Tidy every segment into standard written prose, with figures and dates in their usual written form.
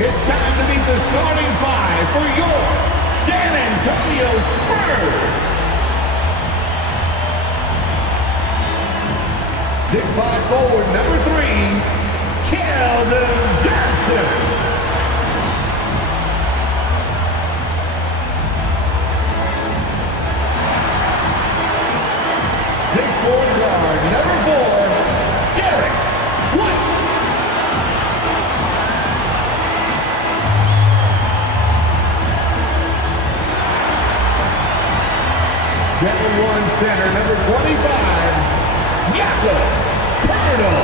It's time to meet the starting five for your San Antonio Spurs. 6'5" forward, number 3, Keldon Johnson. 6'4" guard, number 4, Dirk Nowitzki. 7'1" center, number 25, Jakob Poeltl.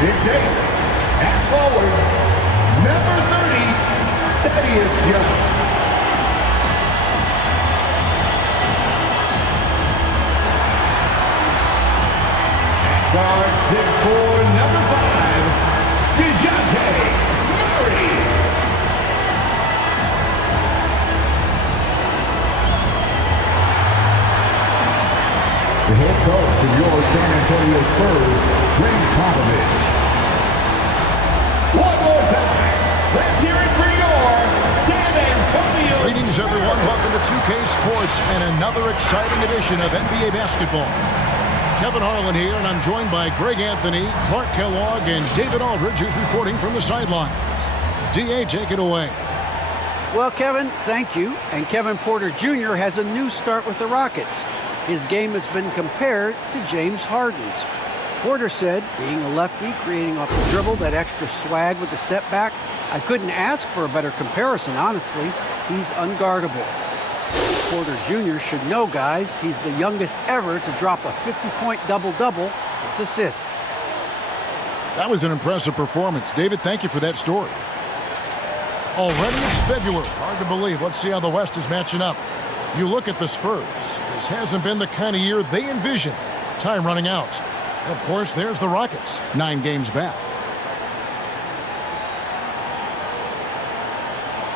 6'8", at forward, number 30, Thaddeus Young. At guard, 6'4", number 5, DeJounte Murray. The head coach of your San Antonio Spurs, Greg Popovich. One more time, let's hear it for your San Antonio. Greetings, everyone. Welcome to 2K Sports and another exciting edition of NBA basketball. Kevin Harlan here, and I'm joined by Greg Anthony, Clark Kellogg, and David Aldridge, who's reporting from the sidelines. D.A., take it away. Well, Kevin, thank you. And Kevin Porter Jr. has a new start with the Rockets. His game has been compared to James Harden's. Porter said, being a lefty, creating off the dribble, that extra swag with the step back, I couldn't ask for a better comparison, honestly. He's unguardable. Porter Jr. should know, guys, he's the youngest ever to drop a 50-point double-double with assists. That was an impressive performance. David, thank you for that story. Already it's February. Hard to believe. Let's see how the West is matching up. You look at the Spurs. This hasn't been the kind of year they envisioned. Time running out. And of course, there's the Rockets, 9 games back.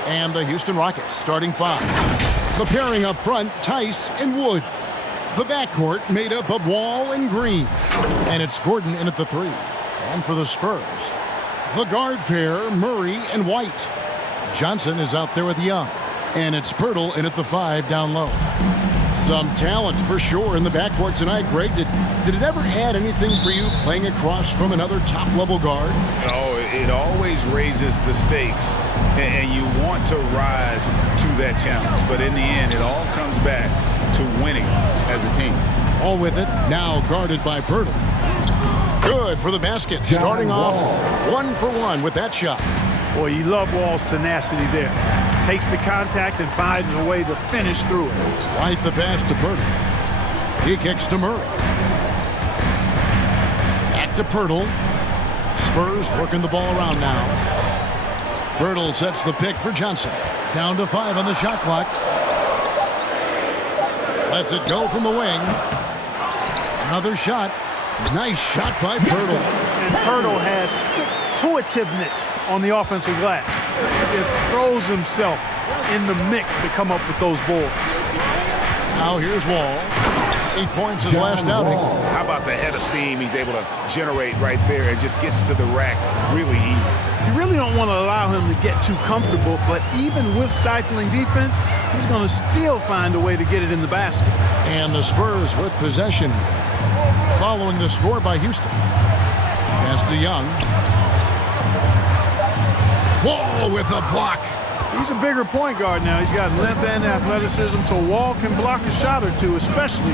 And the Houston Rockets, starting 5. The pairing up front, Tice and Wood. The backcourt made up of Wall and Green. And it's Gordon in at the 3. And for the Spurs, the guard pair, Murray and White. Johnson is out there with Young. And it's Poeltl in at the 5 down low. Some talent for sure in the backcourt tonight, Greg. Did it ever add anything for you playing across from another top-level guard? Oh, it always raises the stakes, and you want to rise to that challenge. But in the end, it all comes back to winning as a team. All with it, now guarded by Poeltl. Good for the basket, starting off 1 for 1 with that shot. Boy, you love Wall's tenacity there. Takes the contact and finds a way to finish through it. Right the pass to Poeltl. He kicks to Murray. Back to Poeltl. Spurs working the ball around now. Poeltl sets the pick for Johnson. Down to 5 on the shot clock. Lets it go from the wing. Another shot. Nice shot by Poeltl. And Poeltl has stick-to-itiveness on the offensive glass. He just throws himself in the mix to come up with those boards. Now here's Wall. 8 points his last outing. How about the head of steam he's able to generate right there? It just gets to the rack really easy. You really don't want to allow him to get too comfortable, but even with stifling defense, he's going to still find a way to get it in the basket. And the Spurs with possession following the score by Houston. Pass to Young. Wall with a block. He's a bigger point guard now. He's got length and athleticism, so Wall can block a shot or two, especially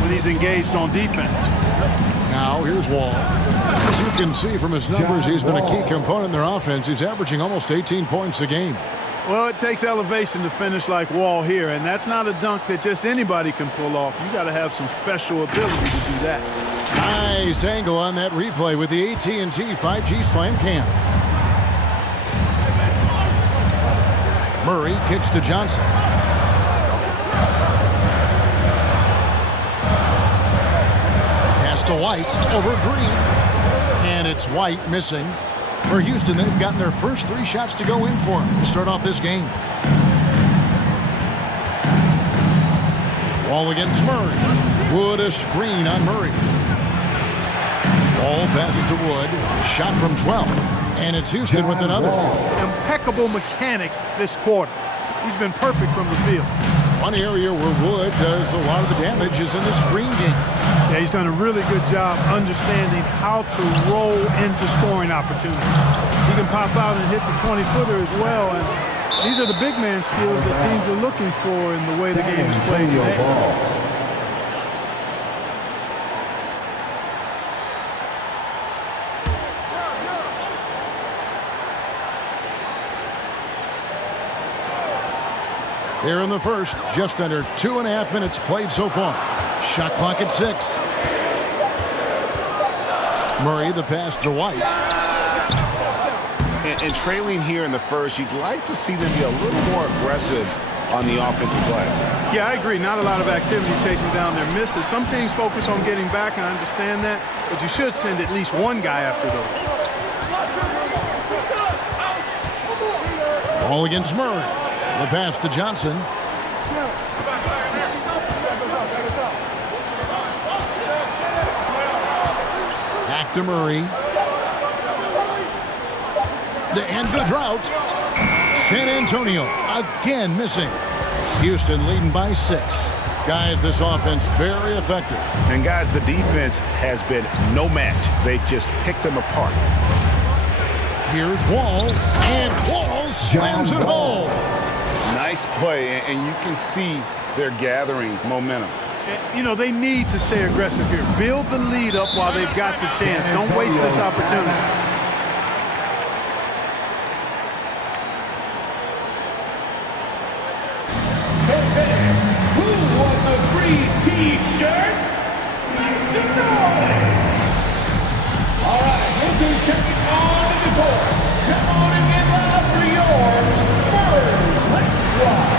when he's engaged on defense. Now here's Wall. As you can see from his numbers, he's been a key component in their offense. He's averaging almost 18 points a game. Well, it takes elevation to finish like Wall here, and that's not a dunk that just anybody can pull off. You got to have some special ability to do that. Nice angle on that replay with the AT&T 5G Slam Cam. Murray kicks to Johnson. Pass to White over Green. And it's White missing. For Houston, they've gotten their first 3 shots to go in for him to start off this game. Ball against Murray. Wood a screen on Murray. Ball passes to Wood. Shot from 12. And it's Houston with another. Impeccable mechanics this quarter. He's been perfect from the field. One area where Wood does a lot of the damage is in the screen game. Yeah, he's done a really good job understanding how to roll into scoring opportunities. He can pop out and hit the 20-footer as well. And these are the big man skills that teams are looking for in the way the game is played today. Here in the first, just under 2.5 minutes played so far. Shot clock at 6. Murray, the pass to White. And trailing here in the first, you'd like to see them be a little more aggressive on the offensive play. Yeah, I agree. Not a lot of activity chasing down their misses. Some teams focus on getting back, and I understand that, but you should send at least one guy after those. Ball against Murray. The pass to Johnson. Back to Murray. To end the drought. San Antonio again missing. Houston leading by 6. Guys, this offense very effective. And guys, the defense has been no match. They've just picked them apart. Here's Wall, and Wall slams it home. Nice play, and you can see they're gathering momentum. You know, they need to stay aggressive here. Build the lead up while they've got the chance. Don't waste this opportunity. Who won the free T-shirt? Make some noise! All right, we'll do taking on to the court. Come on and get loud for your Spurs. Let's rock!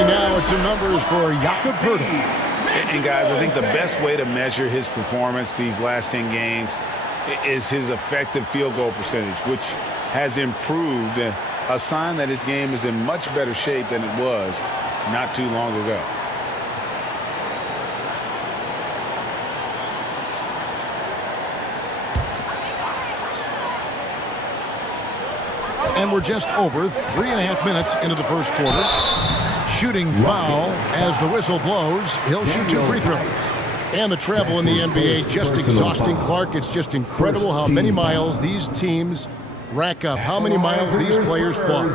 Now it's the numbers for Jakob Poeltl. And guys, I think the best way to measure his performance these last 10 games is his effective field goal percentage, which has improved, a sign that his game is in much better shape than it was not too long ago. And we're just over 3.5 minutes into the first quarter. Shooting foul as the whistle blows. He'll shoot 2 free throws. And the travel in the NBA just exhausting, Clark. It's just incredible how many miles these teams rack up, how many miles these players fought.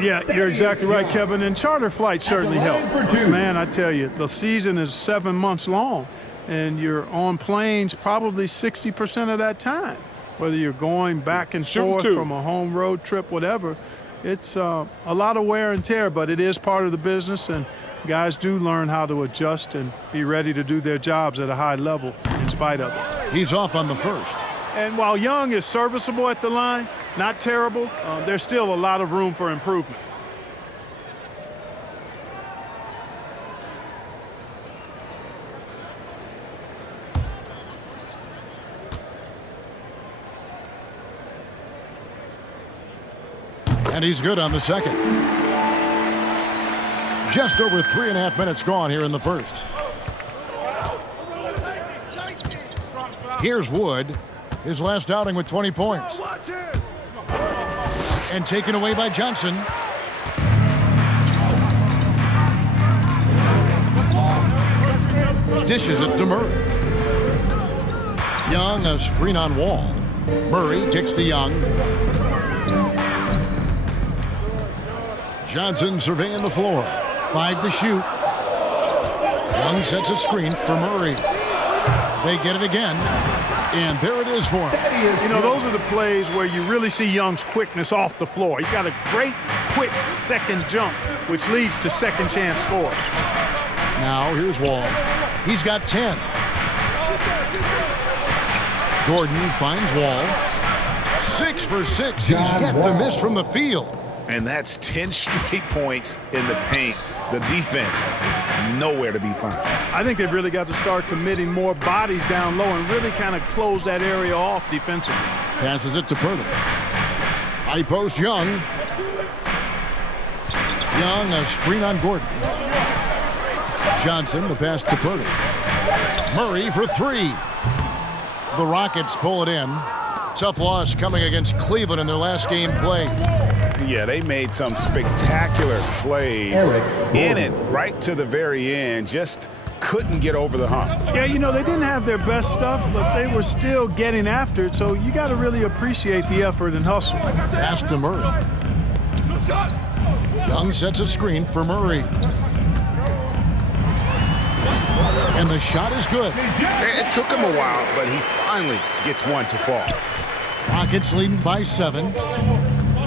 Yeah, you're exactly right, Kevin. And charter flights certainly help. Man, I tell you, the season is 7 months long, and you're on planes probably 60% of that time. Whether you're going back and forth from a home road trip, whatever. It's a lot of wear and tear, but it is part of the business, and guys do learn how to adjust and be ready to do their jobs at a high level in spite of it. He's off on the first. And while Young is serviceable at the line, not terrible, there's still a lot of room for improvement. And he's good on the second. Just over 3.5 minutes gone here in the first. Here's Wood, his last outing with 20 points. And taken away by Johnson. Dishes it to Murray. Young, a screen on Wall. Murray kicks to Young. Johnson surveying the floor. 5 to shoot. Young sets a screen for Murray. They get it again. And there it is for him. You know, those are the plays where you really see Young's quickness off the floor. He's got a great, quick second jump, which leads to second chance scores. Now here's Wall. He's got 10. Gordon finds Wall. 6 for 6. He's yet to miss from the field. And that's 10 straight points in the paint. The defense, nowhere to be found. I think they've really got to start committing more bodies down low and really kind of close that area off defensively. Passes it to Purtle. High post Young. Young, a screen on Gordon. Johnson, the pass to Purtle. Murray for 3. The Rockets pull it in. Tough loss coming against Cleveland in their last game played. Yeah, they made some spectacular plays in it right to the very end. Just couldn't get over the hump. Yeah, you know, they didn't have their best stuff, but they were still getting after it. So you got to really appreciate the effort and hustle. Pass to Murray. Young sets a screen for Murray. And the shot is good. It took him a while, but he finally gets one to fall. Rockets leading by 7.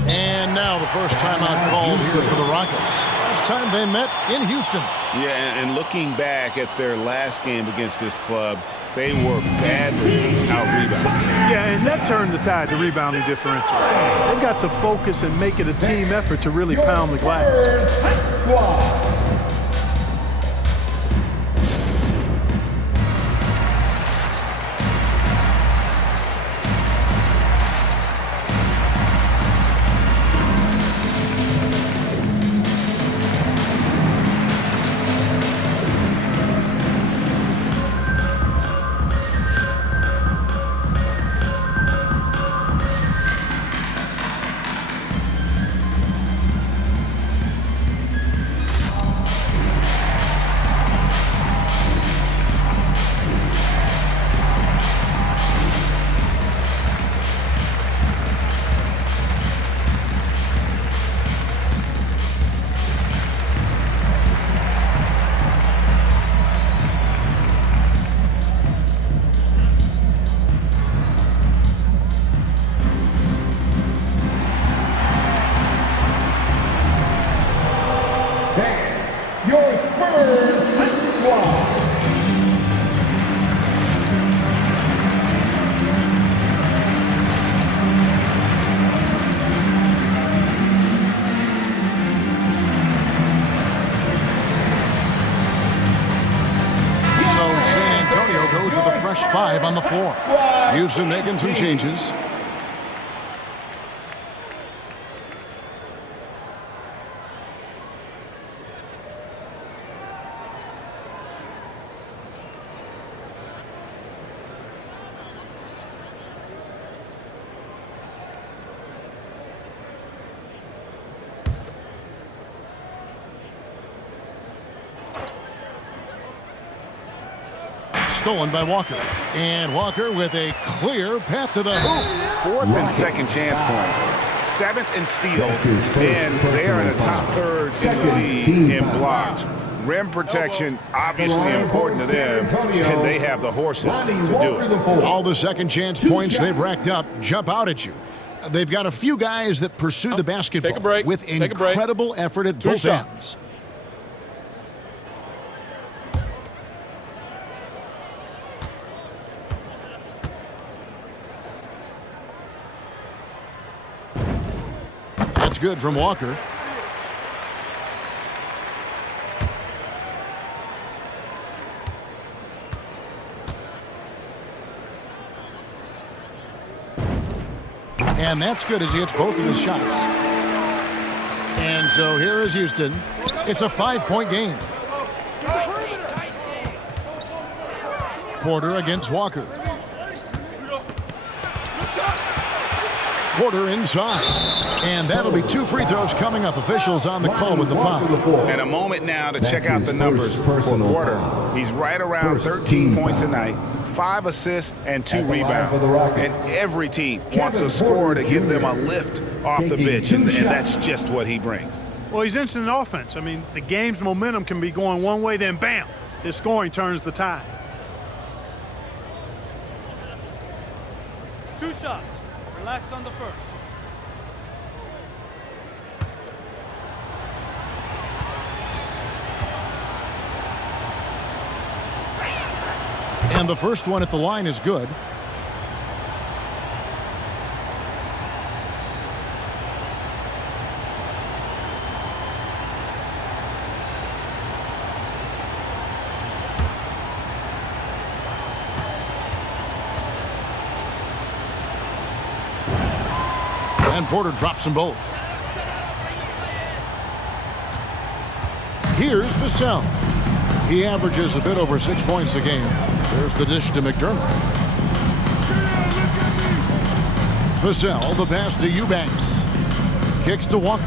And now the first timeout called here for the Rockets. Last time they met in Houston. Yeah, and looking back at their last game against this club, they were badly out-rebounded. Yeah, and that turned the tide, the rebounding differential. They've got to focus and make it a team effort to really pound the glass. Your Spurs squad. So San Antonio goes with a fresh 5 on the floor. Houston making some changes. Stolen by Walker. And Walker with a clear path to the hoop. 4th and second chance point. 7th in steals. And they are in the top third in the league in blocks. Rim protection, obviously important to them, and they have the horses to do it. All the second chance points they've racked up jump out at you. They've got a few guys that pursue the basketball with incredible effort at both ends. That's good from Walker. And that's good as he hits both of his shots. And so here is Houston. It's a 5-point game. Porter against Walker. quarter inside. And that'll be 2 free throws coming up. Officials on the call with the foul. And a moment now to check out the numbers for Porter. He's right around 13 points a night, 5 assists, and 2 rebounds. And every team wants a scorer to give them a lift off the bench, and that's just what he brings. Well, he's instant offense. I mean, the game's momentum can be going one way, then bam, his scoring turns the tide. 2 shots. Relax on the first. And the first one at the line is good. And Porter drops them both. Here's Vassell. He averages a bit over 6 points a game. There's the dish to McDermott. Vassell, the pass to Eubanks. Kicks to Walker.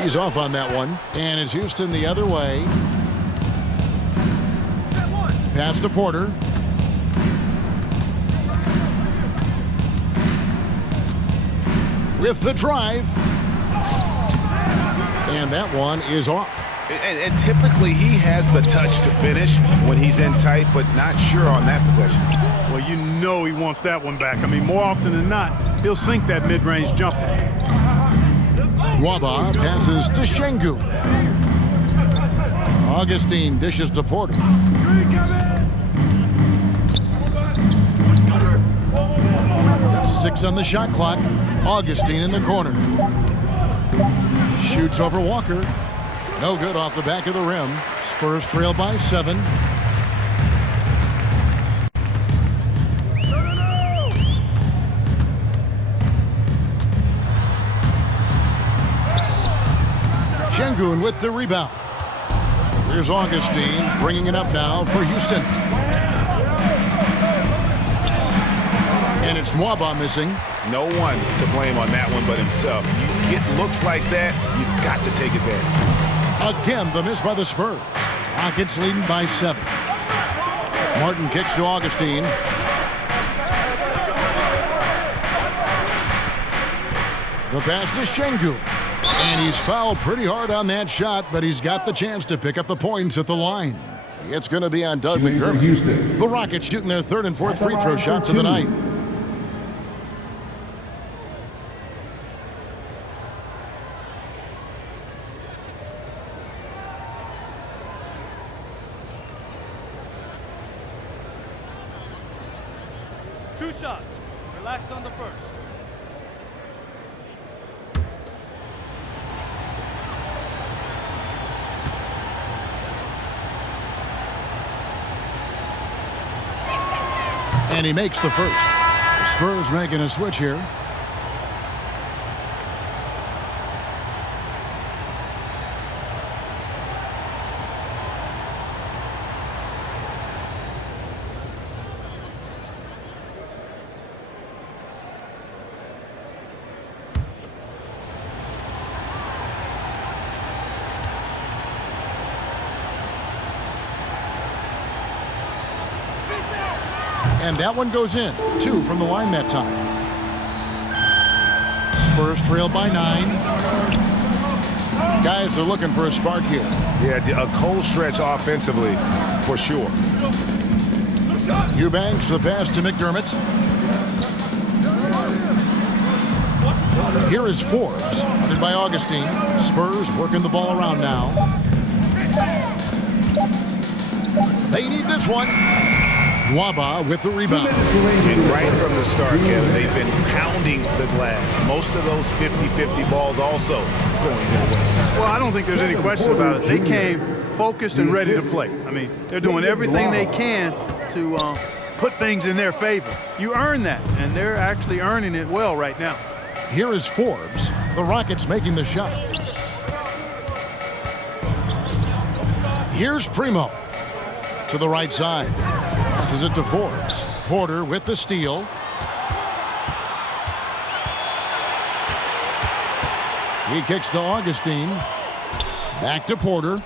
He's off on that one. And it's Houston the other way. Pass to Porter. With the drive. And that one is off. And typically he has the touch to finish when he's in tight, but not sure on that possession. Well, you know he wants that one back. I mean, more often than not, he'll sink that mid-range jumper. Waba passes to Şengün. Augustine dishes to Porter. Six on the shot clock. Augustine in the corner. Shoots over Walker. No good off the back of the rim. Spurs trail by 7. Şengün with the rebound. Here's Augustine bringing it up now for Houston. And it's Mwaba missing. No one to blame on that one but himself. You get looks like that, you've got to take advantage. Again, the miss by the Spurs. Rockets leading by 7. Martin kicks to Augustine. The pass to Şengün. And he's fouled pretty hard on that shot, but he's got the chance to pick up the points at the line. It's going to be on Doug McDermott. The Rockets shooting their 3rd and 4th free throw shots of the night. Two shots. Relax on the first. And he makes the first. The Spurs making a switch here. And that one goes in. 2 from the line that time. Spurs trail by 9. Guys are looking for a spark here. Yeah, a cold stretch offensively, for sure. Eubanks, the pass to McDermott. Here is Forbes, hunted by Augustine. Spurs working the ball around now. They need this one. Waba with the rebound. And right from the start, Kevin, they've been pounding the glass. Most of those 50-50 balls also going their way. Well, I don't think there's any question about it. They came focused and ready to play. I mean, they're doing everything they can to put things in their favor. You earn that, and they're actually earning it well right now. Here is Forbes. The Rockets making the shot. Here's Primo. To the right side. Passes it to Forbes. Porter with the steal. He kicks to Augustine. Back to Porter.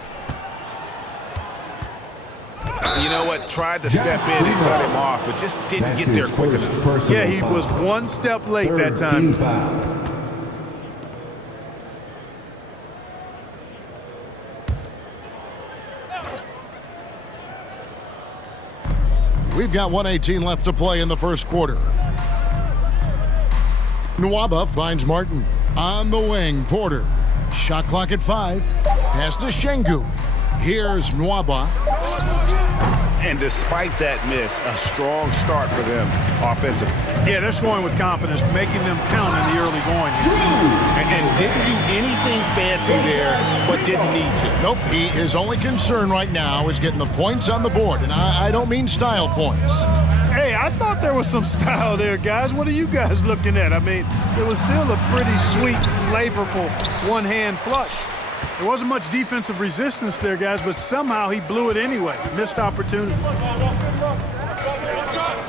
You know what? Tried to step in and cut him off, but just didn't get there quick enough. Yeah, he was one step late that time. We've got 1:18 left to play in the first quarter. Nwaba finds Martin. On the wing, Porter. Shot clock at 5. Pass to Şengün. Here's Nwaba. And despite that miss, a strong start for them offensively. Yeah, they're scoring with confidence, making them count in the early going. And didn't do anything fancy there, but didn't need to. Nope, his only concern right now is getting the points on the board, and I don't mean style points. Hey, I thought there was some style there, guys. What are you guys looking at? I mean, it was still a pretty sweet, flavorful one-hand flush. There wasn't much defensive resistance there, guys, but somehow he blew it anyway. Missed opportunity.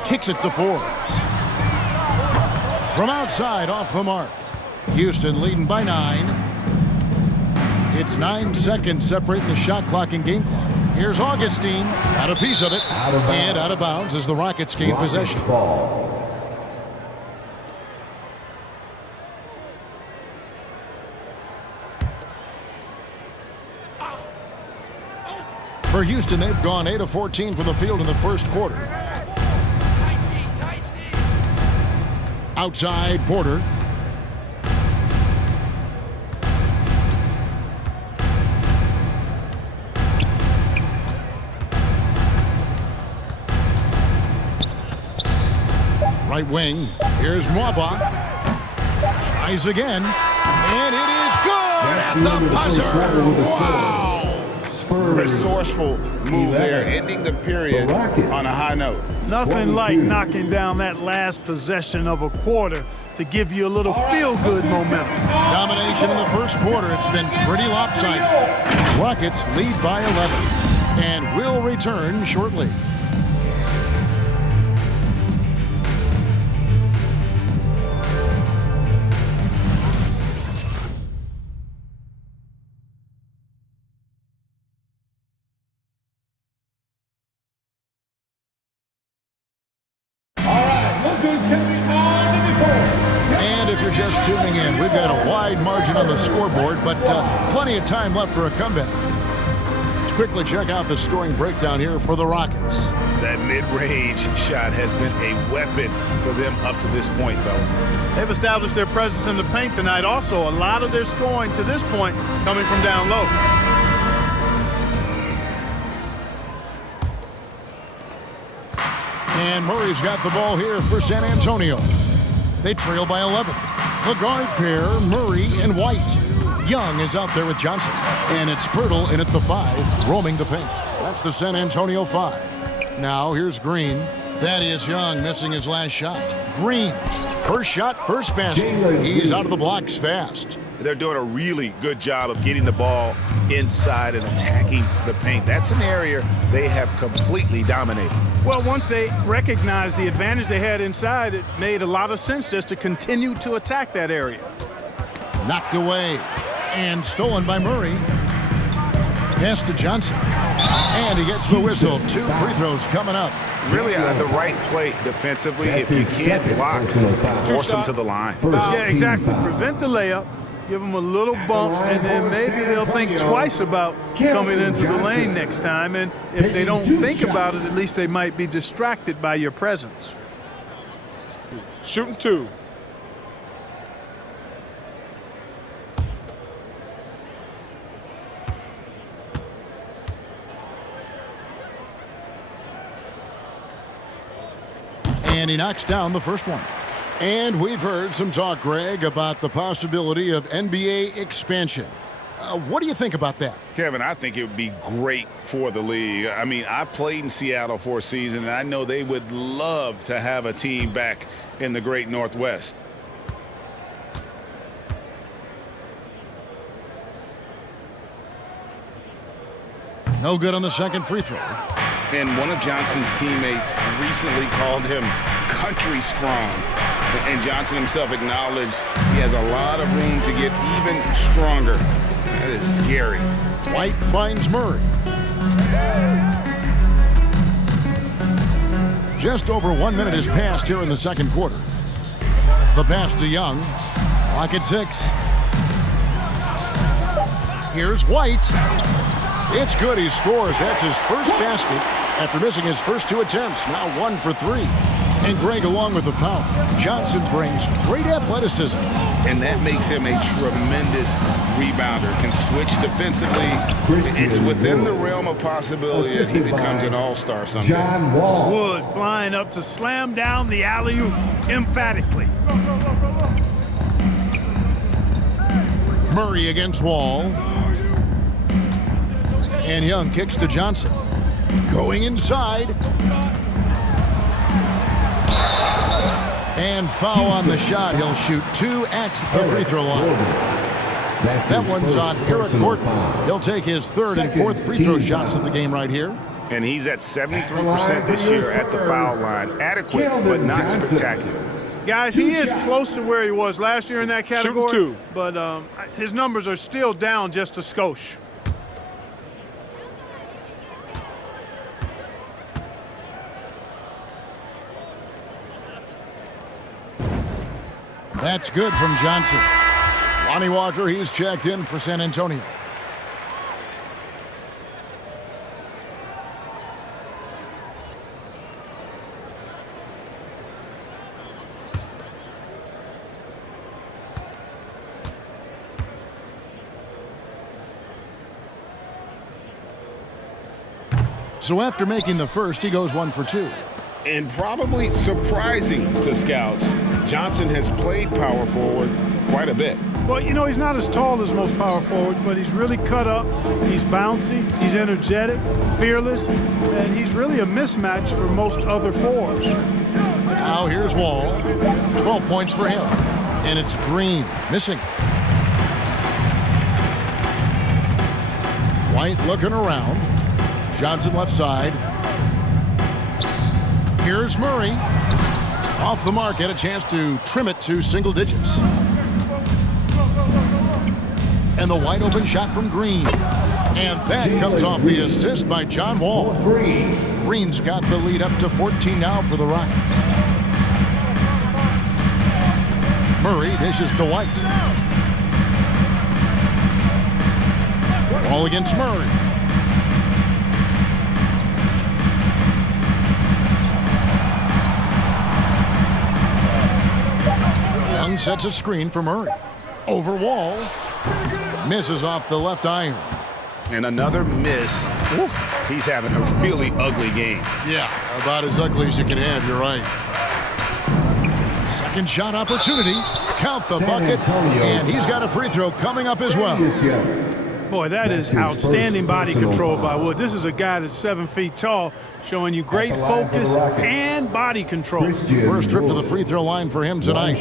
Kicks it to Forbes. From outside, off the mark. Houston leading by 9. It's 9 seconds separating the shot clock and game clock. Here's Augustine. Got a piece of it. And out of bounds as the Rockets gain possession. For Houston, they've gone 8 of 14 from the field in the first quarter. Outside, Porter. Right wing. Here's Nwaba. Tries again. And it is good at the buzzer. Wow. Resourceful move there, ending the period on a high note. Nothing like knocking down that last possession of a quarter to give you a little feel-good momentum. Domination in the first quarter. It's been pretty lopsided. Rockets lead by 11 and will return shortly. And if you're just tuning in, we've got a wide margin on the scoreboard, but plenty of time left for a comeback. Let's quickly check out the scoring breakdown here for the Rockets. That mid-range shot has been a weapon for them up to this point, fellas. They've established their presence in the paint tonight. Also, a lot of their scoring to this point coming from down low. And Murray's got the ball here for San Antonio. They trail by 11. The guard pair, Murray and White. Young is out there with Johnson. And it's Pirtle in at the 5, roaming the paint. That's the San Antonio 5. Now here's Green. Thaddeus Young missing his last shot. Green, first shot, first basket. He's out of the blocks fast. They're doing a really good job of getting the ball inside and attacking the paint. That's an area they have completely dominated. Well, once they recognized the advantage they had inside, it made a lot of sense just to continue to attack that area. Knocked away and stolen by Murray. Pass to Johnson. And he gets the whistle. 2 free throws coming up. Really the right play defensively. If you can't block, force them to the line. Yeah, exactly. Prevent the layup. Give them a little bump, and then maybe they'll think twice about coming into the lane next time. And if they don't think about it, at least they might be distracted by your presence. Shooting 2. And he knocks down the first one. And we've heard some talk, Greg, about the possibility of NBA expansion. What do you think about that? Kevin, I think it would be great for the league. I mean, I played in Seattle for a season, and I know they would love to have a team back in the great Northwest. No good on the second free throw. And one of Johnson's teammates recently called him country strong. And Johnson himself acknowledged he has a lot of room to get even stronger. That is scary. White finds Murray. Just over 1 minute has passed here in the second quarter. The pass to Young. Clock at 6. Here's White. It's good. He scores. That's his first basket after missing his first 2 attempts. Now 1 for 3. And Greg along with the power. Johnson brings great athleticism. And that makes him a tremendous rebounder. Can switch defensively. It's within the realm of possibility that he becomes an all-star someday. Wood flying up to slam down the alley-oop emphatically. Murray against Wall. And Young kicks to Johnson. Going inside. And foul on the shot. He'll shoot 2 at the free throw line. That one's on Eric Gordon. He'll take his 3rd and 4th free throw shots of the game right here. And he's at 73% this year at the foul line. Adequate, but not spectacular. Guys, he is close to where he was last year in that category. Shooting 2. But his numbers are still down just a skosh. That's good from Johnson. Lonnie Walker, he's checked in for San Antonio. So after making the first, he goes 1 for 2. And probably surprising to scouts, Johnson has played power forward quite a bit. Well, you know, he's not as tall as most power forwards, but he's really cut up. He's bouncy, he's energetic, fearless, and he's really a mismatch for most other fours. Now here's Wall. 12 points for him. And it's Green missing. White looking around. Johnson left side. Here's Murray. Off the mark, had a chance to trim it to single digits. And the wide open shot from Green. And that comes off the assist by John Wall. Green's got the lead up to 14 now for the Rockets. Murray dishes to White. Ball against Murray. Young sets a screen for Murray. Over Wall. Misses off the left iron. And another miss. Ooh, he's having a really ugly game. Yeah, about as ugly as you can have, you're right. Second shot opportunity. Count the bucket. And he's got a free throw coming up as well. Boy, that is outstanding body control by Wood. This is a guy that's 7 feet tall, showing you great focus and body control. First trip to the free throw line for him tonight.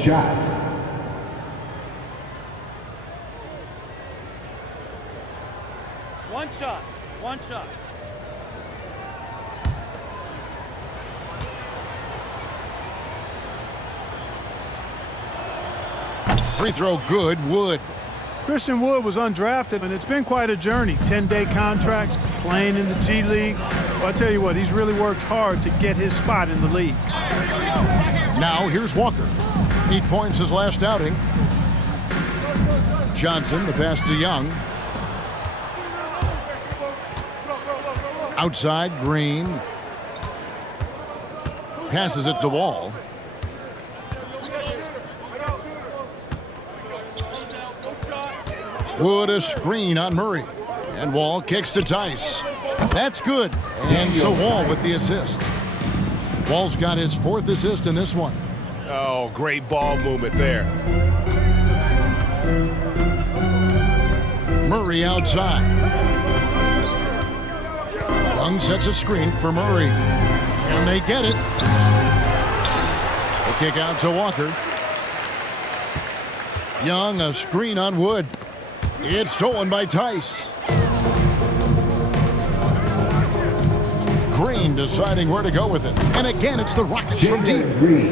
One shot. One shot. Free throw good, Wood. Christian Wood was undrafted, and it's been quite a journey. 10-day contract, playing in the G League. Well, I tell you what, he's really worked hard to get his spot in the league. Now here's Walker. 8 points his last outing. Johnson, the pass to Young. Outside, Green. Passes it to Wall. Wood a screen on Murray. And Wall kicks to Tice. That's good. And so Wall with the assist. Wall's got his 4th assist in this one. Oh, great ball movement there. Murray outside. Young sets a screen for Murray. Can they get it? The kick out to Walker. Young, a screen on Wood. It's stolen by Tice. Green deciding where to go with it. And again, it's the Rockets from deep.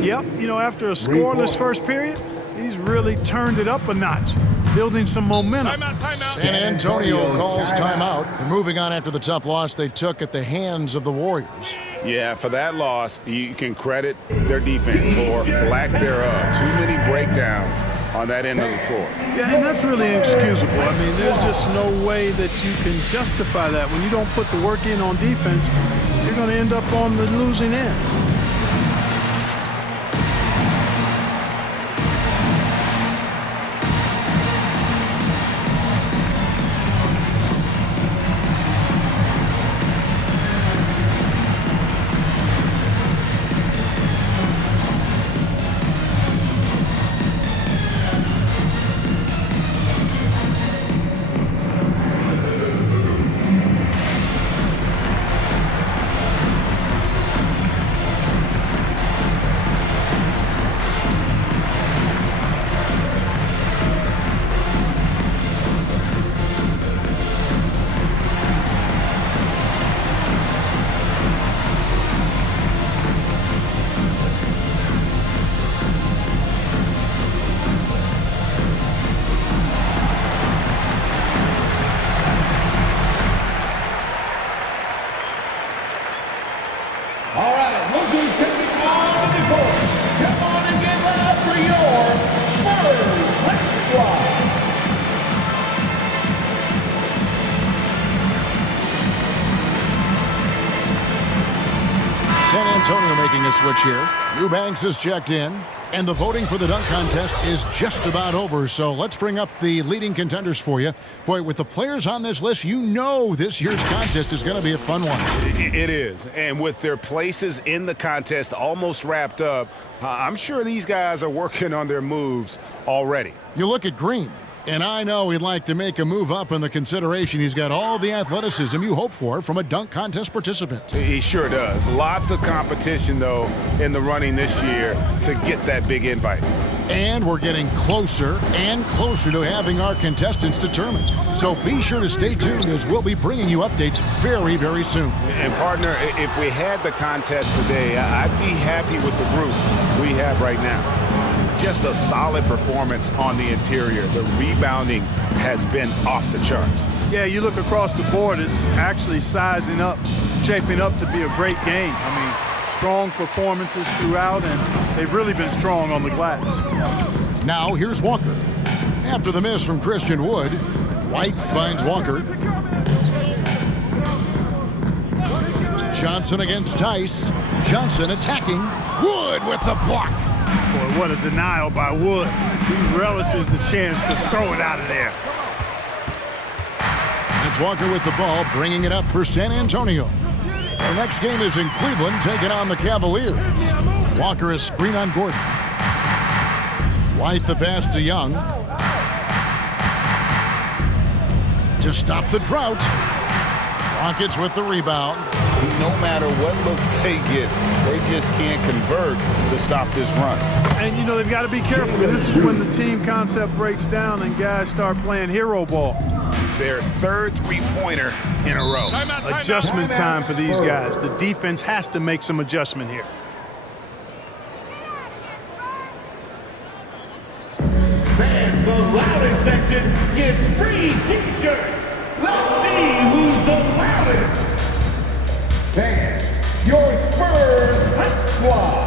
Yep, you know, after a scoreless first period, he's really turned it up a notch, building some momentum. Timeout. San Antonio calls timeout. They're moving on after the tough loss they took at the hands of the Warriors. Yeah, for that loss, you can credit their defense or lack thereof. Too many breakdowns on that end of the floor. Yeah, and that's really inexcusable. I mean, there's just no way that you can justify that. When you don't put the work in on defense, you're going to end up on the losing end. All right, look who's coming on the court. Come on and get loud for your Spurs High Squad. San Antonio making a switch here. Eubanks is checked in. And the voting for the dunk contest is just about over, so let's bring up the leading contenders for you. Boy, with the players on this list, you know this year's contest is going to be a fun one. It is, and with their places in the contest almost wrapped up, I'm sure these guys are working on their moves already. You look at Green, and I know he'd like to make a move up in the consideration. He's got all the athleticism you hope for from a dunk contest participant. He sure does. Lots of competition, though, in the running this year to get that big invite. And we're getting closer and closer to having our contestants determined. So be sure to stay tuned as we'll be bringing you updates very, very soon. And, partner, if we had the contest today, I'd be happy with the group we have right now. Just a solid performance on the interior. The rebounding has been off the charts. Yeah, you look across the board, it's actually sizing up, shaping up to be a great game. I mean, strong performances throughout, and they've really been strong on the glass. Now here's Walker. After the miss from Christian Wood, White finds Walker. Johnson against Tice. Johnson attacking. Wood with the block. Boy, what a denial by Wood. He relishes the chance to throw it out of there. It's Walker with the ball, bringing it up for San Antonio. The next game is in Cleveland, taking on the Cavaliers. Walker is screen on Gordon. White the pass to Young. To stop the drought. Rockets with the rebound. No matter what looks they get, they just can't convert to stop this run. And, you know, they've got to be careful. This is when the team concept breaks down and guys start playing hero ball. Their third three-pointer in a row. Adjustment time for these guys. The defense has to make some adjustment here. Fans, the loudest section gets free T-shirts. Let's see who's the loudest. Fans, your Spurs High Squad.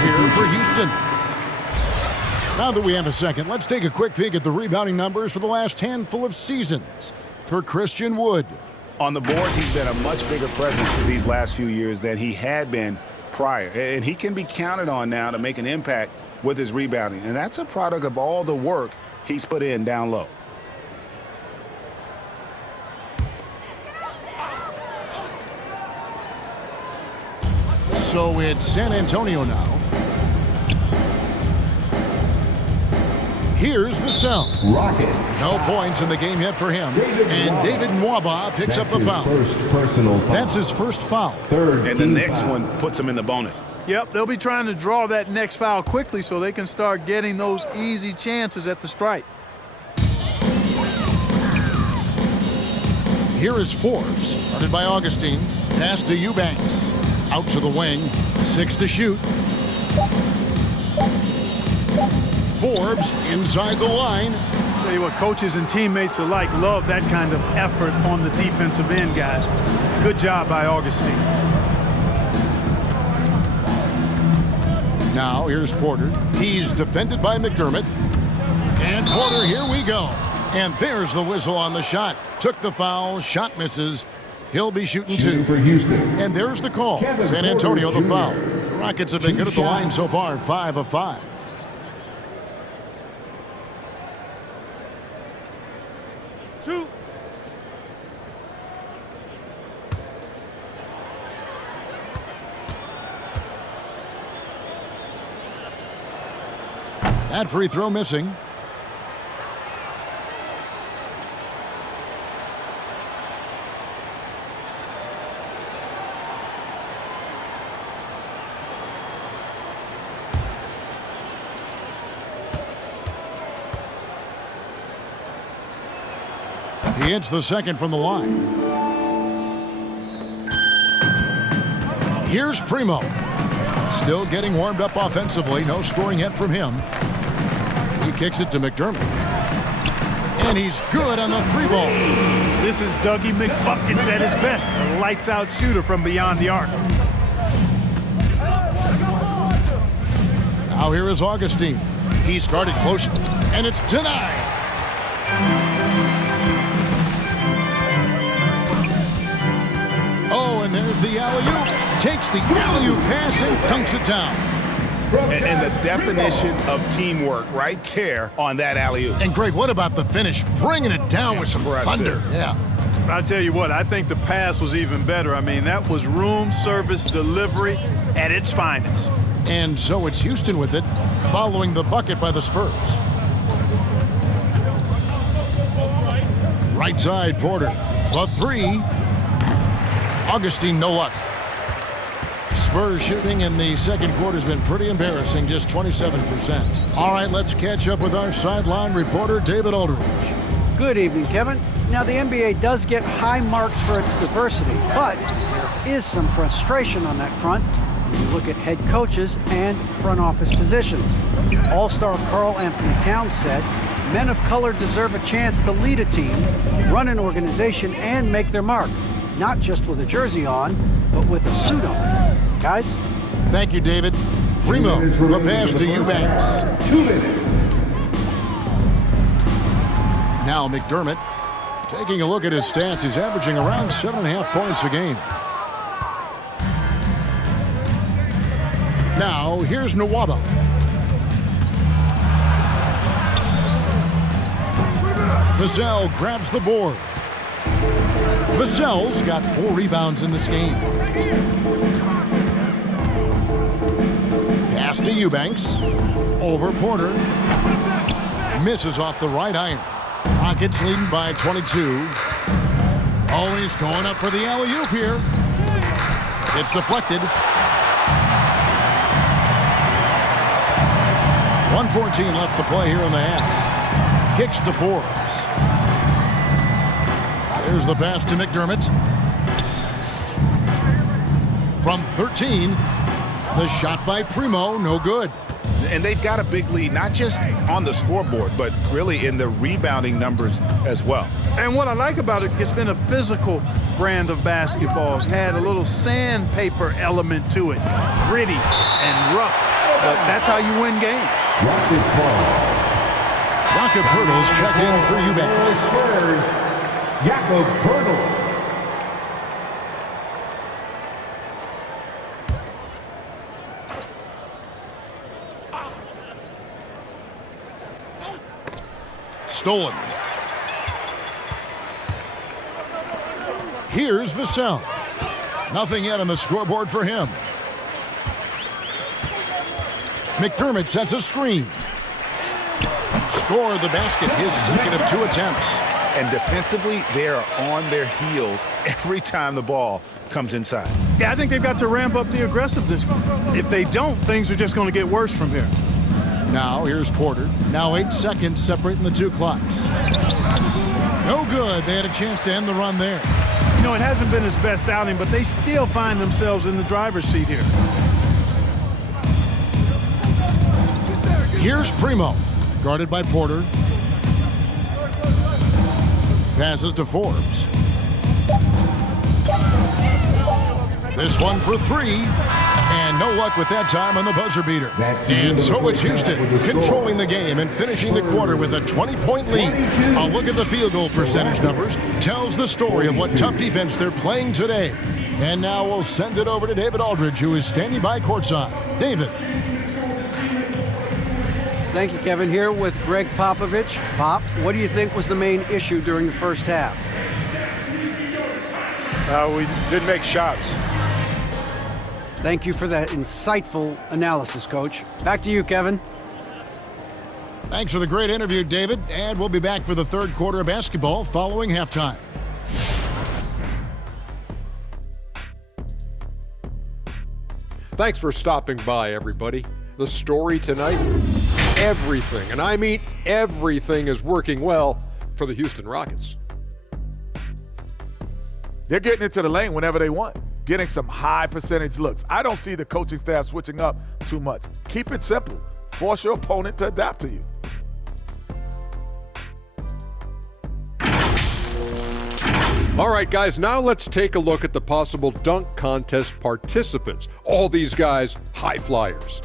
here for Houston. Now that we have a second, let's take a quick peek at the rebounding numbers for the last handful of seasons for Christian Wood. On the boards, he's been a much bigger presence for these last few years than he had been prior. And he can be counted on now to make an impact with his rebounding. And that's a product of all the work he's put in down low. So it's San Antonio now. Here's Vassell. Rockets. No points in the game yet for him. And David Nwaba picks up the foul. That's his first foul. And the next one puts him in the bonus. Yep, they'll be trying to draw that next foul quickly so they can start getting those easy chances at the stripe. Here is Forbes, started by Augustine. Pass to Eubanks. Out to the wing. 6 to shoot. Forbes inside the line. Tell you what, coaches and teammates alike love that kind of effort on the defensive end, guys. Good job by Augustine. Now here's Porter. He's defended by McDermott. And Porter, here we go. And there's the whistle on the shot. Took the foul, shot misses. He'll be shooting 2. For Houston. And there's the call. San Antonio the foul. The Rockets have been good at the line so far, 5 of 5. That free throw missing. He hits the second from the line. Here's Primo. Still getting warmed up offensively. No scoring yet from him. He kicks it to McDermott. And he's good on the 3-ball. This is Dougie McBuckets at his best. A lights-out shooter from beyond the arc. Now here is Augustine. He's guarded closely. And it's denied. Oh, and there's the alley-oop. Takes the alley-oop pass and dunks it down. And the definition of teamwork right there on that alley-oop. And Greg, what about the finish? Bringing it down with some thunder. Yeah. I'll tell you what, I think the pass was even better. I mean, that was room service delivery at its finest. And so it's Houston with it, following the bucket by the Spurs. Right side, Porter. The 3. Augustine, no luck. Spurs shooting in the second quarter has been pretty embarrassing, just 27%. All right, let's catch up with our sideline reporter, David Aldridge. Good evening, Kevin. Now, the NBA does get high marks for its diversity, but there is some frustration on that front when you look at head coaches and front office positions. All-star Karl Anthony Towns said, men of color deserve a chance to lead a team, run an organization, and make their mark. Not just with a jersey on, but with a suit on. Guys? Thank you, David. Primo, the pass to Eubanks. 2 minutes. Now McDermott, taking a look at his stats, he's averaging around 7.5 points a game. Now, here's Nwaba. Vassell grabs the board. Vassell's got 4 rebounds in this game. Pass to Eubanks. Over Porter. Misses off the right iron. Rockets leading by 22. Oh, he's going up for the alley-oop here. It's deflected. 1:14 left to play here in the half. Kicks to Forbes. There's the pass to McDermott. From 13, the shot by Primo, no good. And they've got a big lead, not just on the scoreboard, but really in the rebounding numbers as well. And what I like about it, it's been a physical brand of basketball. It's had a little sandpaper element to it. Gritty and rough. but that's how you win games. Rockets ball. Jakob Poeltl's check in for UMass. Spurs, Jakob Poeltl. Stolen. Here's Vassell. Nothing yet on the scoreboard for him. McDermott sets a screen. Score the basket, his second of 2 attempts. And defensively, they are on their heels every time the ball comes inside. Yeah, I think they've got to ramp up the aggressiveness. If they don't, things are just going to get worse from here. Now here's Porter. Now 8 seconds separating the 2 clocks. No good. They had a chance to end the run there. You know, it hasn't been his best outing, but they still find themselves in the driver's seat here. Here's Primo. Guarded by Porter. Passes to Forbes. This one for 3. And no luck with that time on the buzzer beater. And so it's Houston controlling the game and finishing the quarter with a 20-point lead. A look at the field goal percentage numbers tells the story of what tough defense they're playing today. And now we'll send it over to David Aldridge, who is standing by courtside. David. Thank you, Kevin. Here with Greg Popovich. Pop, what do you think was the main issue during the first half? We didn't make shots. Thank you for that insightful analysis, Coach. Back to you, Kevin. Thanks for the great interview, David. And we'll be back for the third quarter of basketball following halftime. Thanks for stopping by, everybody. The story tonight, everything, and I mean everything, is working well for the Houston Rockets. They're getting into the lane whenever they want, getting some high percentage looks. I don't see the coaching staff switching up too much. Keep it simple. Force your opponent to adapt to you. All right, guys, now let's take a look at the possible dunk contest participants. All these guys, high flyers.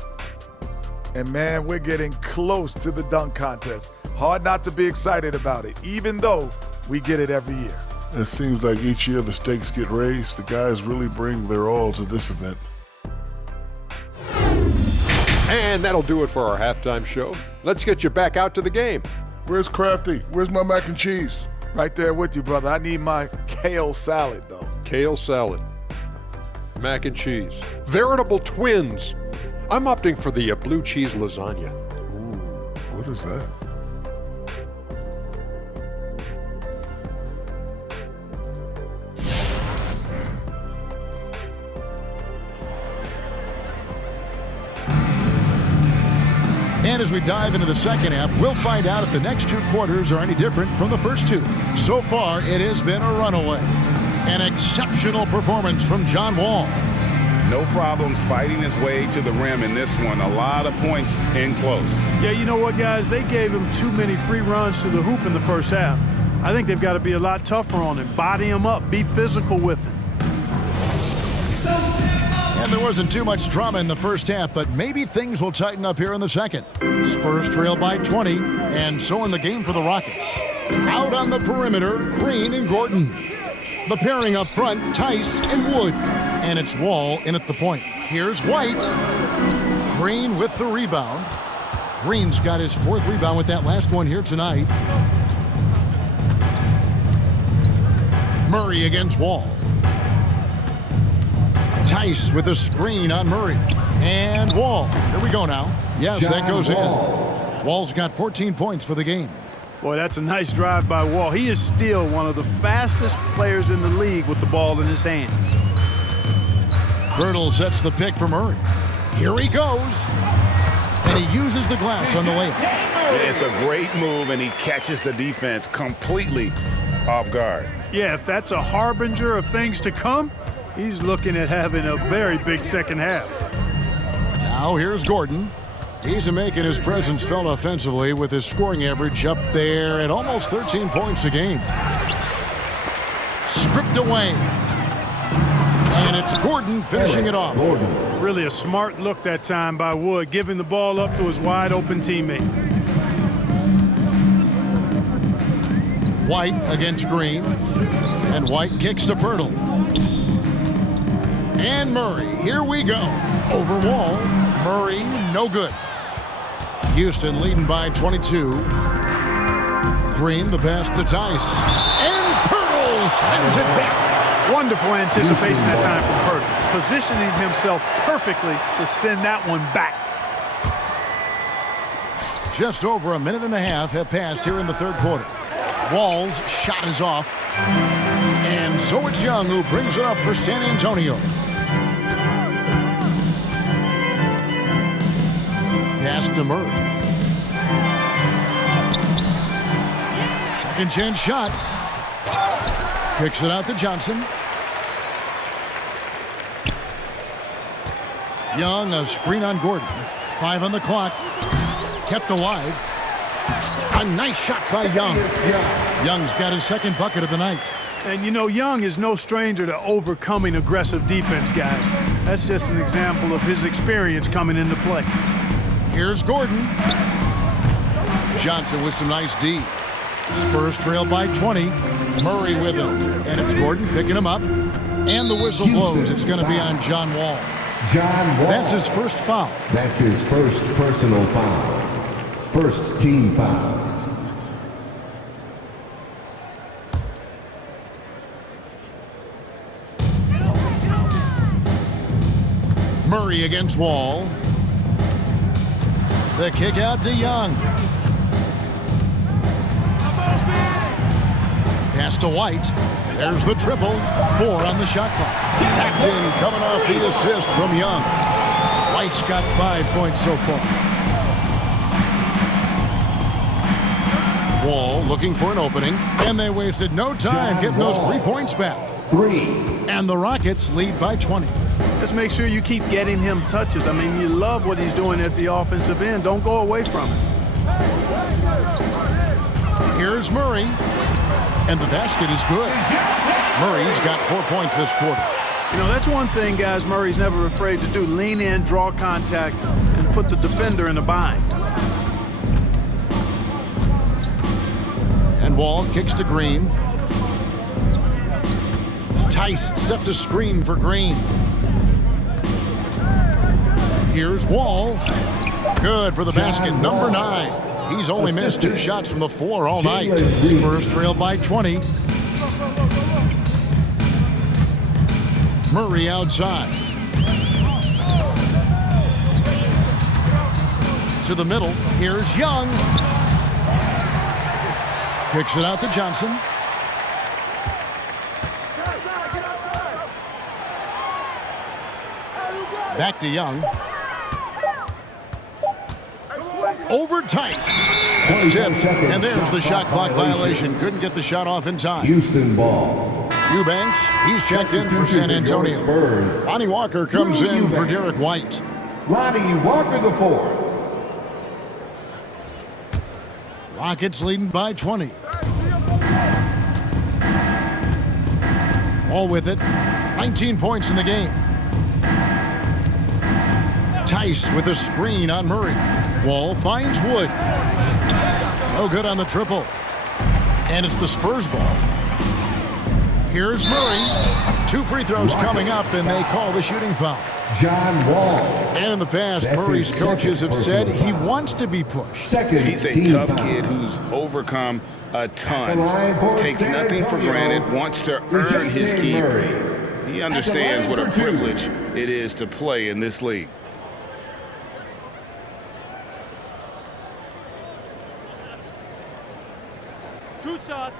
And man, we're getting close to the dunk contest. Hard not to be excited about it, even though we get it every year. It seems like each year the stakes get raised. The guys really bring their all to this event. And that'll do it for our halftime show. Let's get you back out to the game. Where's Crafty? Where's my mac and cheese? Right there with you, brother. I need my kale salad, though. Kale salad, mac and cheese, veritable twins. I'm opting for the blue cheese lasagna. Ooh, what is that? And as we dive into the second half, we'll find out if the next 2 quarters are any different from the first 2. So far, it has been a runaway. An exceptional performance from John Wall. No problems fighting his way to the rim in this one. A lot of points in close. Yeah, you know what, guys? They gave him too many free runs to the hoop in the first half. I think they've got to be a lot tougher on him. Body him up. Be physical with him. And there wasn't too much drama in the first half, but maybe things will tighten up here in the second. Spurs trail by 20, and so in the game for the Rockets. Out on the perimeter, Green and Gordon. The pairing up front, Tice and Wood. And it's Wall in at the point. Here's White. Green with the rebound. Green's got his 4th rebound with that last one here tonight. Murray against Wall. Tice with a screen on Murray. And Wall. Here we go now. Yes, that goes in. Wall's got 14 points for the game. Boy, that's a nice drive by Wall. He is still one of the fastest players in the league with the ball in his hands. Birtle sets the pick for Murray. Here he goes. And he uses the glass on the layup. Yeah, it's a great move, and he catches the defense completely off guard. Yeah, if that's a harbinger of things to come, he's looking at having a very big second half. Now here's Gordon. He's making his presence felt offensively with his scoring average up there at almost 13 points a game. Stripped away. And it's Gordon finishing it off. Really a smart look that time by Wood, giving the ball up to his wide-open teammate. White against Green. And White kicks to Pirtle. And Murray, here we go. Over Wall. Murray, no good. Houston leading by 22. Green, the pass to Tice. And Pirtle sends it back. Wonderful anticipation that time from Pirtle, positioning himself perfectly to send that one back. Just over a minute and a half have passed here in the third quarter. Wall's shot is off. And so it's Young who brings it up for San Antonio. Pass to Murray. Second chance shot. Kicks it out to Johnson. Young, a screen on Gordon. 5 on the clock. Kept alive. A nice shot by Young. Young's got his second bucket of the night. And you know, Young is no stranger to overcoming aggressive defense, guys. That's just an example of his experience coming into play. Here's Gordon. Johnson with some nice D. Spurs trail by 20. Murray with him. And it's Gordon picking him up. And the whistle blows. It's going to be on John Wall. That's his first foul. That's his first personal foul. First team foul. Murray against Wall. The kick out to Young. Pass to White. There's the triple. 4 on the shot clock. That's in, coming off the assist from Young. White's got 5 points so far. Wall looking for an opening, and they wasted no time getting those 3 points back. 3. And the Rockets lead by 20. Just make sure you keep getting him touches. I mean, you love what he's doing at the offensive end. Don't go away from it. Here's Murray. And the basket is good. Murray's got 4 points this quarter. You know, that's one thing, guys, Murray's never afraid to do. Lean in, draw contact, and put the defender in a bind. And Wall kicks to Green. Tice sets a screen for Green. Here's Wall. Good for the basket, number 9. He's only missed 2 shots from the floor all night. Spurs trail by 20. Murray outside. To the middle. Here's Young. Kicks it out to Johnson. Back to Young. Over Tice. It's tipped, and there's the shot clock violation. Couldn't get the shot off in time. Houston ball. Eubanks, he's checked in for San Antonio. Lonnie Walker comes in for Derek White. Lonnie Walker the 4th. Rockets leading by 20. All with it. 19 points in the game. Tice with a screen on Murray. Wall finds Wood. No good on the triple. And it's the Spurs ball. Here's Murray. 2 free throws coming up, and they call the shooting foul. John Wall. And in the past, Murray's coaches have said he wants to be pushed. He's a tough kid who's overcome a ton. Takes nothing for granted, wants to earn his keep. He understands what a privilege it is to play in this league. Two shots.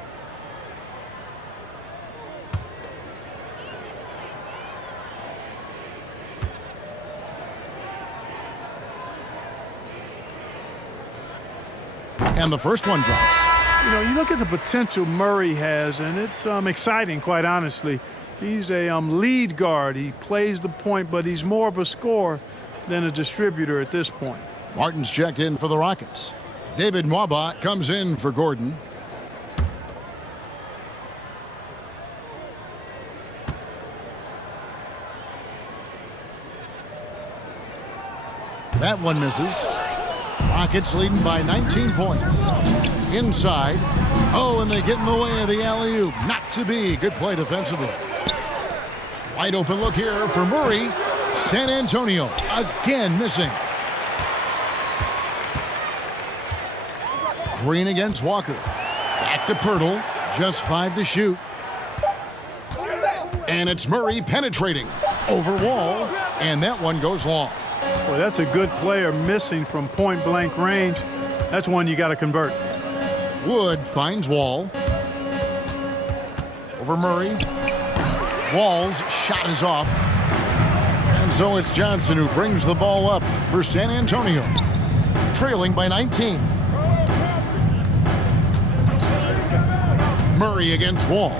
And the first one drops. You know, you look at the potential Murray has, and it's exciting, quite honestly. He's a lead guard. He plays the point, but he's more of a scorer than a distributor at this point. Martin's checked in for the Rockets. David Mwaba comes in for Gordon. That one misses. Rockets leading by 19 points. Inside. Oh, and they get in the way of the alley-oop. Not to be. Good play defensively. Wide open look here for Murray. San Antonio again missing. Green against Walker. Back to Pirtle. Just 5 to shoot. And it's Murray penetrating. Over Wall. And that one goes long. Well, that's a good player missing from point-blank range. That's one you got to convert. Wood finds Wall. Over Murray. Wall's shot is off. And so it's Johnson who brings the ball up for San Antonio. Trailing by 19. Murray against Wall.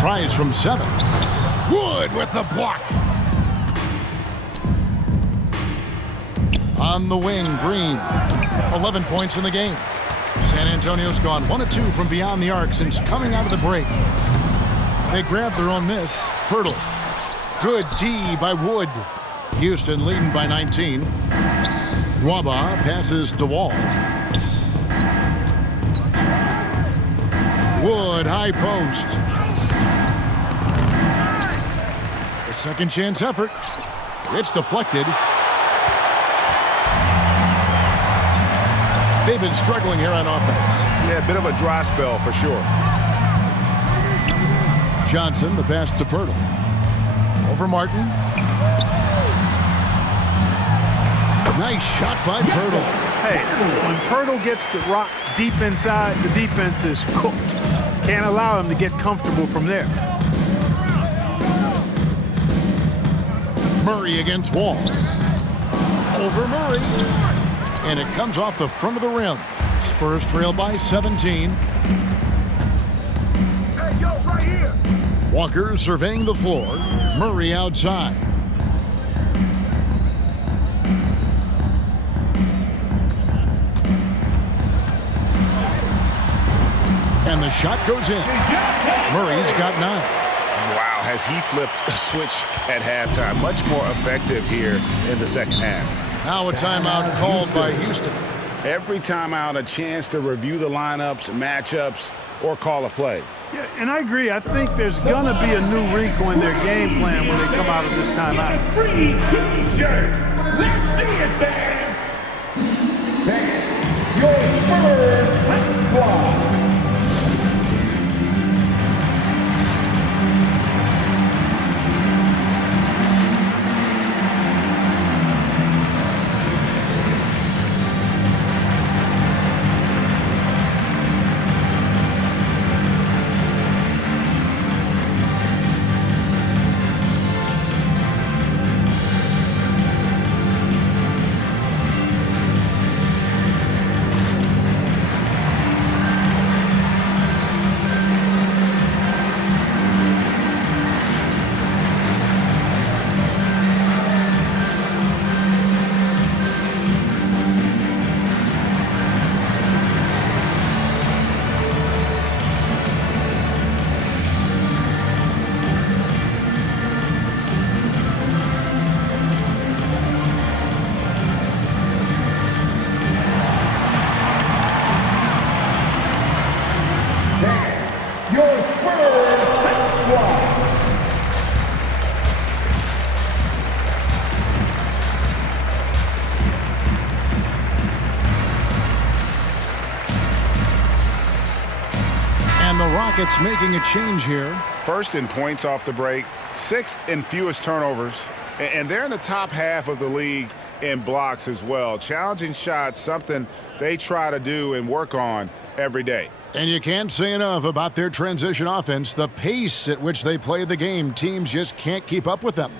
Tries from 7. Wood with the block. On the wing, Green. 11 points in the game. San Antonio's gone 1 of 2 from beyond the arc since coming out of the break. They grabbed their own miss. Pirtle. Good D by Wood. Houston leading by 19. Nwaba passes to Wall. Wood, high post. A second chance effort. It's deflected. They've been struggling here on offense. Yeah, a bit of a dry spell for sure. Johnson, the pass to Pirtle. Over Martin. Nice shot by Pirtle. Hey, when Pirtle gets the rock deep inside, the defense is cooked. Can't allow him to get comfortable from there. Murray against Wall. Over Murray. And it comes off the front of the rim. Spurs trail by 17. Hey, yo, right here. Walker surveying the floor. Murray outside. And the shot goes in. Murray's got 9. Wow, has he flipped the switch at halftime? Much more effective here in the second half. Now a timeout called by Houston. Every timeout, a chance to review the lineups, matchups, or call a play. Yeah, and I agree. I think there's going to be a new wrinkle in their game plan when they come out of this timeout. Free T-shirt. Let's see it, fans. Fans, your Spurs Hot Squad. Your Spurs Hot Squad. And the Rockets making a change here. First in points off the break, 6th in fewest turnovers, and they're in the top half of the league in blocks as well. Challenging shots, something they try to do and work on every day. And you can't say enough about their transition offense. The pace at which they play the game, teams just can't keep up with them.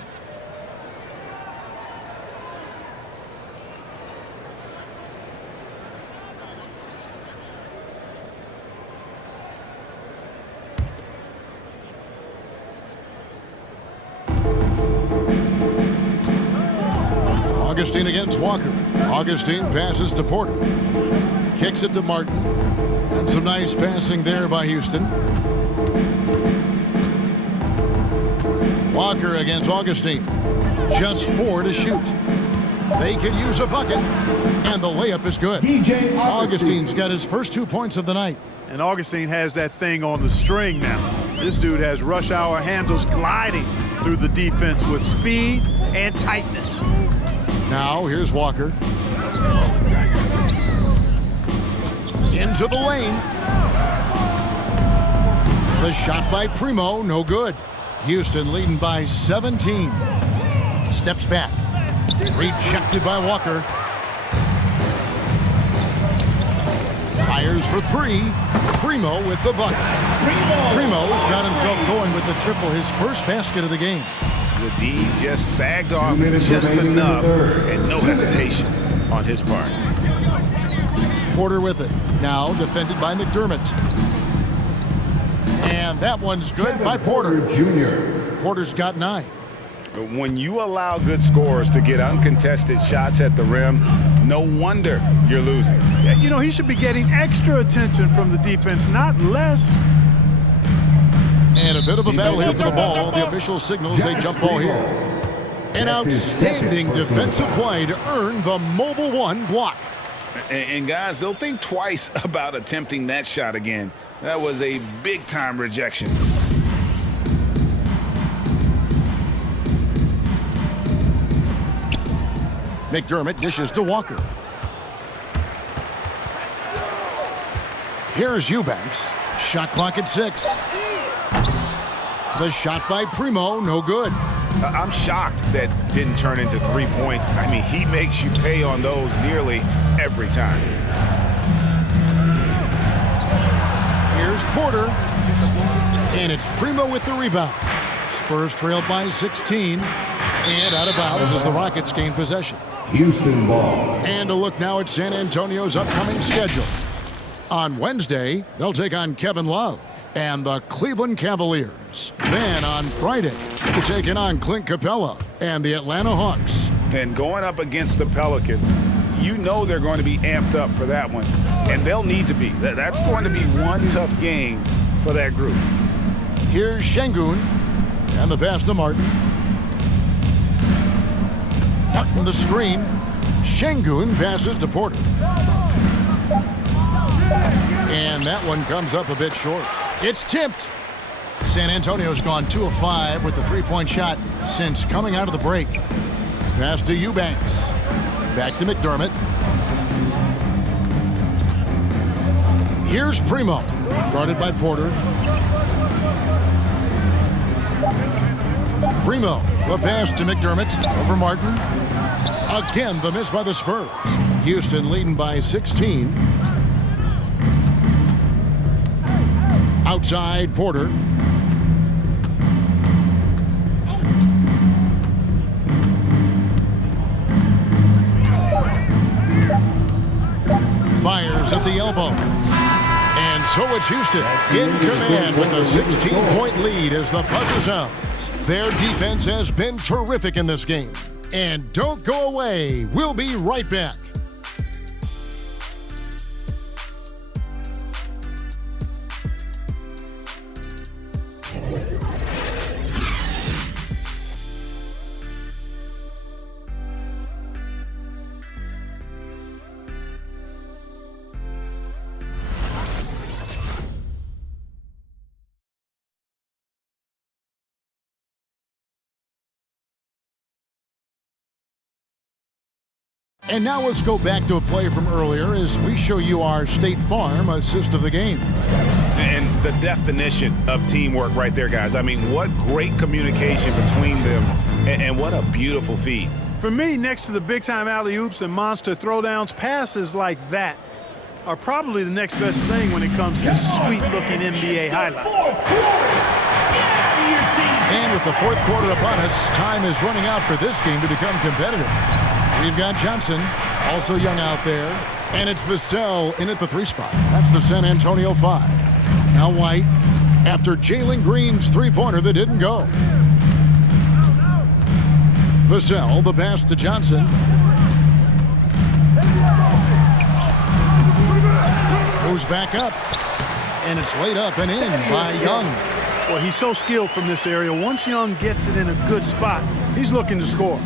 Augustine against Walker. Augustine passes to Porter. Kicks it to Martin. And some nice passing there by Houston. Walker against Augustine. Just 4 to shoot. They could use a bucket, and the layup is good. Augustine's got his first 2 points of the night. And Augustine has that thing on the string now. This dude has rush hour handles gliding through the defense with speed and tightness. Now here's Walker. Into the lane. The shot by Primo, no good. Houston leading by 17. Steps back. Rejected by Walker. Fires for 3. Primo with the bucket. Primo's got himself going with the triple, his first basket of the game. The D just sagged off just enough and no hesitation on his part. Porter with it. Now defended by McDermott. And that one's good by Porter. Jr. Porter's got 9. When you allow good scorers to get uncontested shots at the rim, no wonder you're losing. You know, he should be getting extra attention from the defense, not less. And a bit of a battle here for the ball. The official signals a jump ball here. An outstanding defensive play to earn the mobile 1 block. And guys, they'll think twice about attempting that shot again. That was a big-time rejection. McDermott dishes to Walker. Here's Eubanks. Shot clock at 6. The shot by Primo, no good. I'm shocked that didn't turn into 3 points. I mean, he makes you pay on those nearly every time. Here's Porter. And it's Primo with the rebound. Spurs trail by 16. And out of bounds as the Rockets gain possession. Houston ball. And a look now at San Antonio's upcoming schedule. On Wednesday, they'll take on Kevin Love and the Cleveland Cavaliers. Then on Friday, they're taking on Clint Capella and the Atlanta Hawks. And going up against the Pelicans, you know they're going to be amped up for that one. And they'll need to be. That's going to be one tough game for that group. Here's Şengün and the pass to Martin. Martin the screen. Şengün passes to Porter. And that one comes up a bit short. It's tipped. San Antonio's gone 2 of 5 with the 3-point shot since coming out of the break. Pass to Eubanks. Back to McDermott. Here's Primo. Guarded by Porter. Primo. The pass to McDermott. Over Martin. Again, the miss by the Spurs. Houston leading by 16. Outside Porter. Fires at the elbow. And so it's Houston in command with a 16-point lead as the buzzer sounds. Their defense has been terrific in this game. And don't go away. We'll be right back. And now let's go back to a play from earlier as we show you our State Farm assist of the game. And the definition of teamwork right there, guys. I mean, what great communication between them and what a beautiful feed. For me, next to the big-time alley-oops and monster throwdowns, passes like that are probably the next best thing when it comes to sweet-looking NBA highlights. And with the fourth quarter upon us, time is running out for this game to become competitive. We've got Johnson, also young out there, and it's Vassell in at the 3 spot. That's the San Antonio 5. Now White, after Jalen Green's 3-pointer that didn't go. Vassell, the pass to Johnson. Moves back up, and it's laid up and in by Young. Well, he's so skilled from this area. Once Young gets it in a good spot, he's looking to score.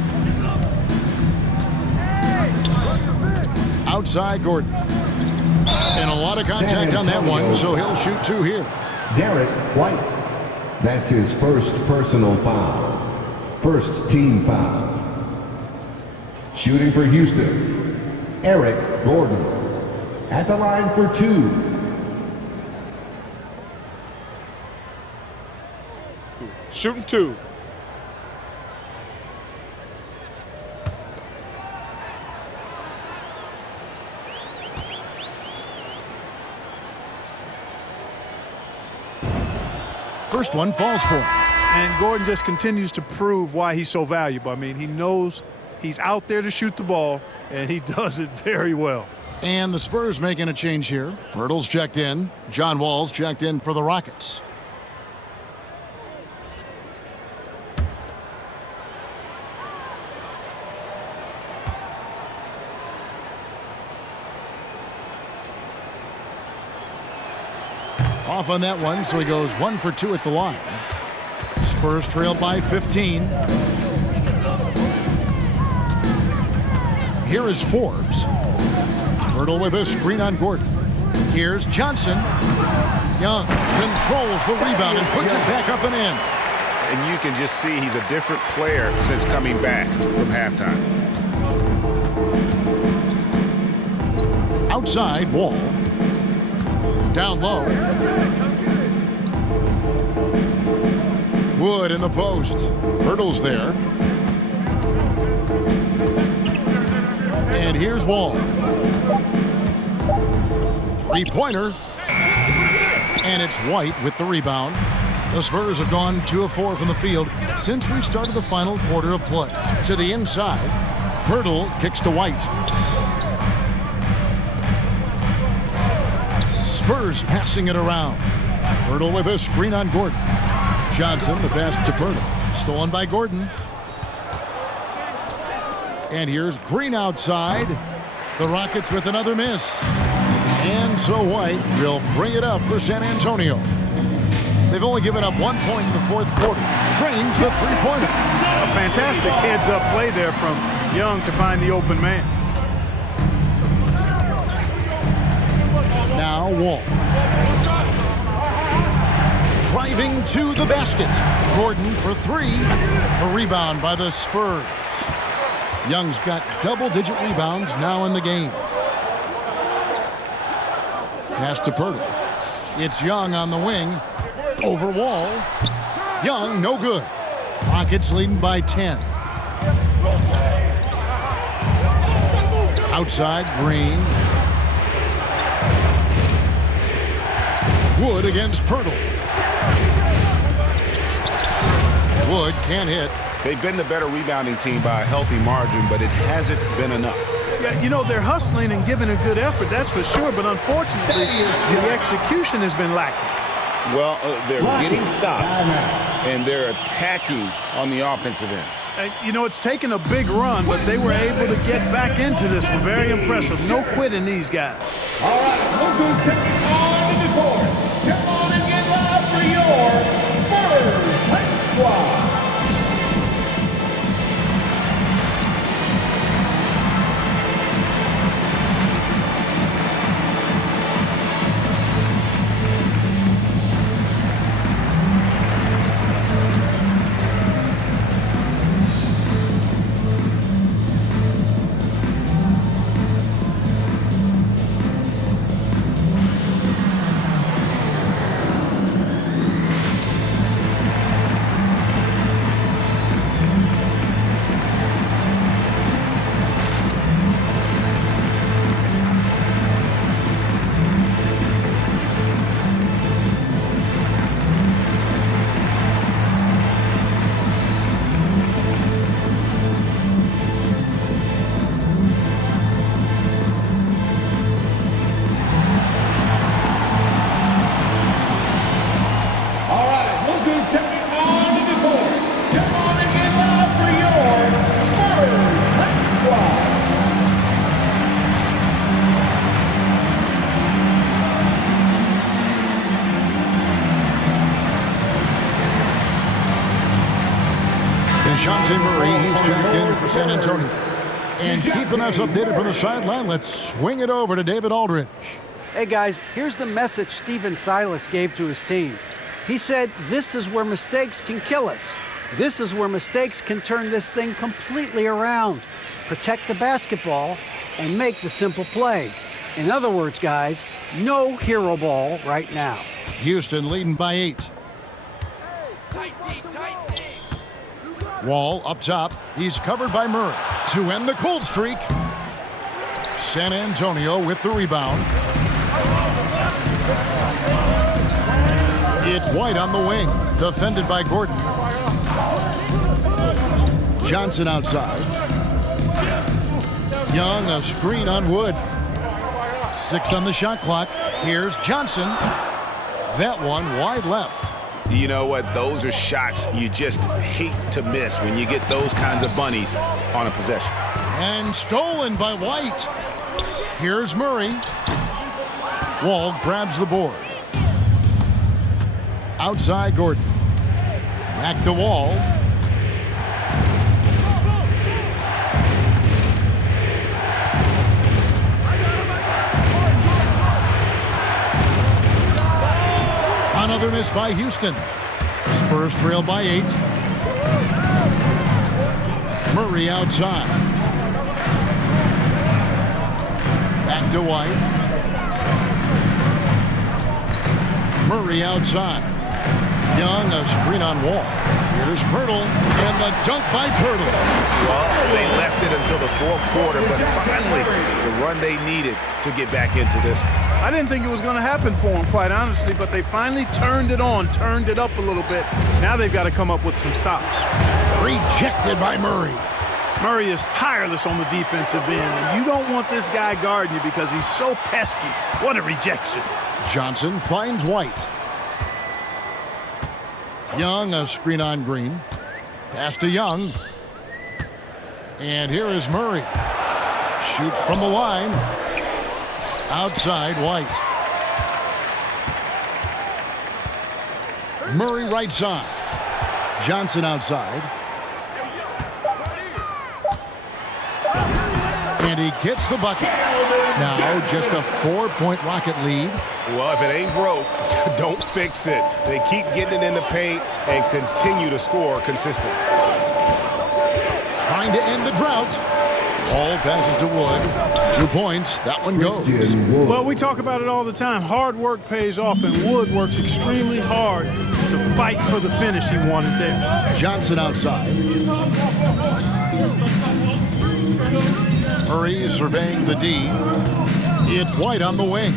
Outside Gordon. And a lot of contact on that one, so he'll shoot 2 here. Derek White. That's his first personal foul. First team foul. Shooting for Houston, Eric Gordon. At the line for 2. Shooting 2. First one falls for him. And Gordon just continues to prove why he's so valuable. I mean, he knows he's out there to shoot the ball, and he does it very well. And the Spurs making a change here. Pirtle's checked in. John Wall's checked in for the Rockets. Off on that one, so he goes 1 for 2 at the line. Spurs trail by 15. Here is Forbes. Pirtle with a screen on Gordon. Here's Johnson. Young controls the rebound and puts it back up and in. And you can just see he's a different player since coming back from halftime. Outside, Wall. Down low. Wood in the post. Pirtle's there. And here's Wall. Three-pointer. And it's White with the rebound. The Spurs have gone 2 of 4 from the field since we started the final quarter of play. To the inside. Pirtle kicks to White. Spurs passing it around. Pirtle with a screen on Gordon. Johnson, the pass to Pirtle. Stolen by Gordon. And here's Green outside. The Rockets with another miss. And so White will bring it up for San Antonio. They've only given up 1 point in the fourth quarter. Drains the three-pointer. A fantastic heads-up play there from Young to find the open man. Now Wall. Driving to the basket. Gordon for 3. A rebound by the Spurs. Young's got double-digit rebounds now in the game. Pass to Pirtle. It's Young on the wing. Over Wall. Young, no good. Rockets leading by 10. Outside, Green. Wood against Pirtle. Wood can't hit. They've been the better rebounding team by a healthy margin, but it hasn't been enough. Yeah, you know, they're hustling and giving a good effort, that's for sure, but unfortunately, the execution has been lacking. Well, they're getting stops, and they're attacking on the offensive end. You know, it's taken a big run, but they were able to get back into this one. Very impressive. No quitting these guys. All right, look who's coming on the court. Come on and get loud for your Spurs Hype Squad. DeJounte Murray, he's checked in for San Antonio. And keeping us updated from the sideline, let's swing it over to David Aldridge. Hey guys, here's the message Stephen Silas gave to his team. He said, this is where mistakes can kill us. This is where mistakes can turn this thing completely around. Protect the basketball and make the simple play. In other words, guys, no hero ball right now. Houston leading by 8. Wall up top. He's covered by Murray to end the cold streak. San Antonio with the rebound. It's White on the wing, defended by Gordon. Johnson outside. Young, a screen on Wood. 6 on the shot clock. Here's Johnson. That one wide left. You know what? Those are shots you just hate to miss when you get those kinds of bunnies on a possession. And stolen by White. Here's Murray. Wall grabs the board. Outside Gordon. Back to Wall. Another miss by Houston. Spurs trail by 8. Murray outside. Back to White. Murray outside. Young, a screen on Wall. Here's Pirtle, and the dunk by Pirtle. Well, they left it until the fourth quarter, but finally the run they needed to get back into this. I didn't think it was going to happen for them, quite honestly, but they finally turned it on, turned it up a little bit. Now they've got to come up with some stops. Rejected by Murray. Murray is tireless on the defensive end, and you don't want this guy guarding you because he's so pesky. What a rejection. Johnson finds White. Young, a screen on Green. Pass to Young. And here is Murray. Shoots from the line. Outside White. Murray right side. Johnson outside. And he gets the bucket. Now just a 4-point Rocket lead. Well, if it ain't broke, don't fix it. They keep getting it in the paint and continue to score consistently. Trying to end the drought. Ball passes to Wood. 2 points. That one goes. Well, we talk about it all the time. Hard work pays off, and Wood works extremely hard to fight for the finish he wanted there. Johnson outside. Murray surveying the D. It's White on the wing.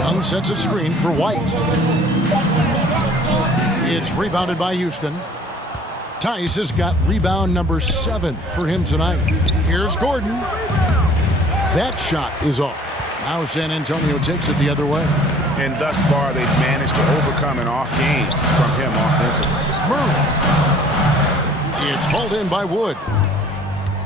Young sets a screen for White. It's rebounded by Houston. Tice has got rebound number 7 for him tonight. Here's Gordon. That shot is off. Now San Antonio takes it the other way. And thus far, they've managed to overcome an off game from him offensively. Murray. It's hauled in by Wood.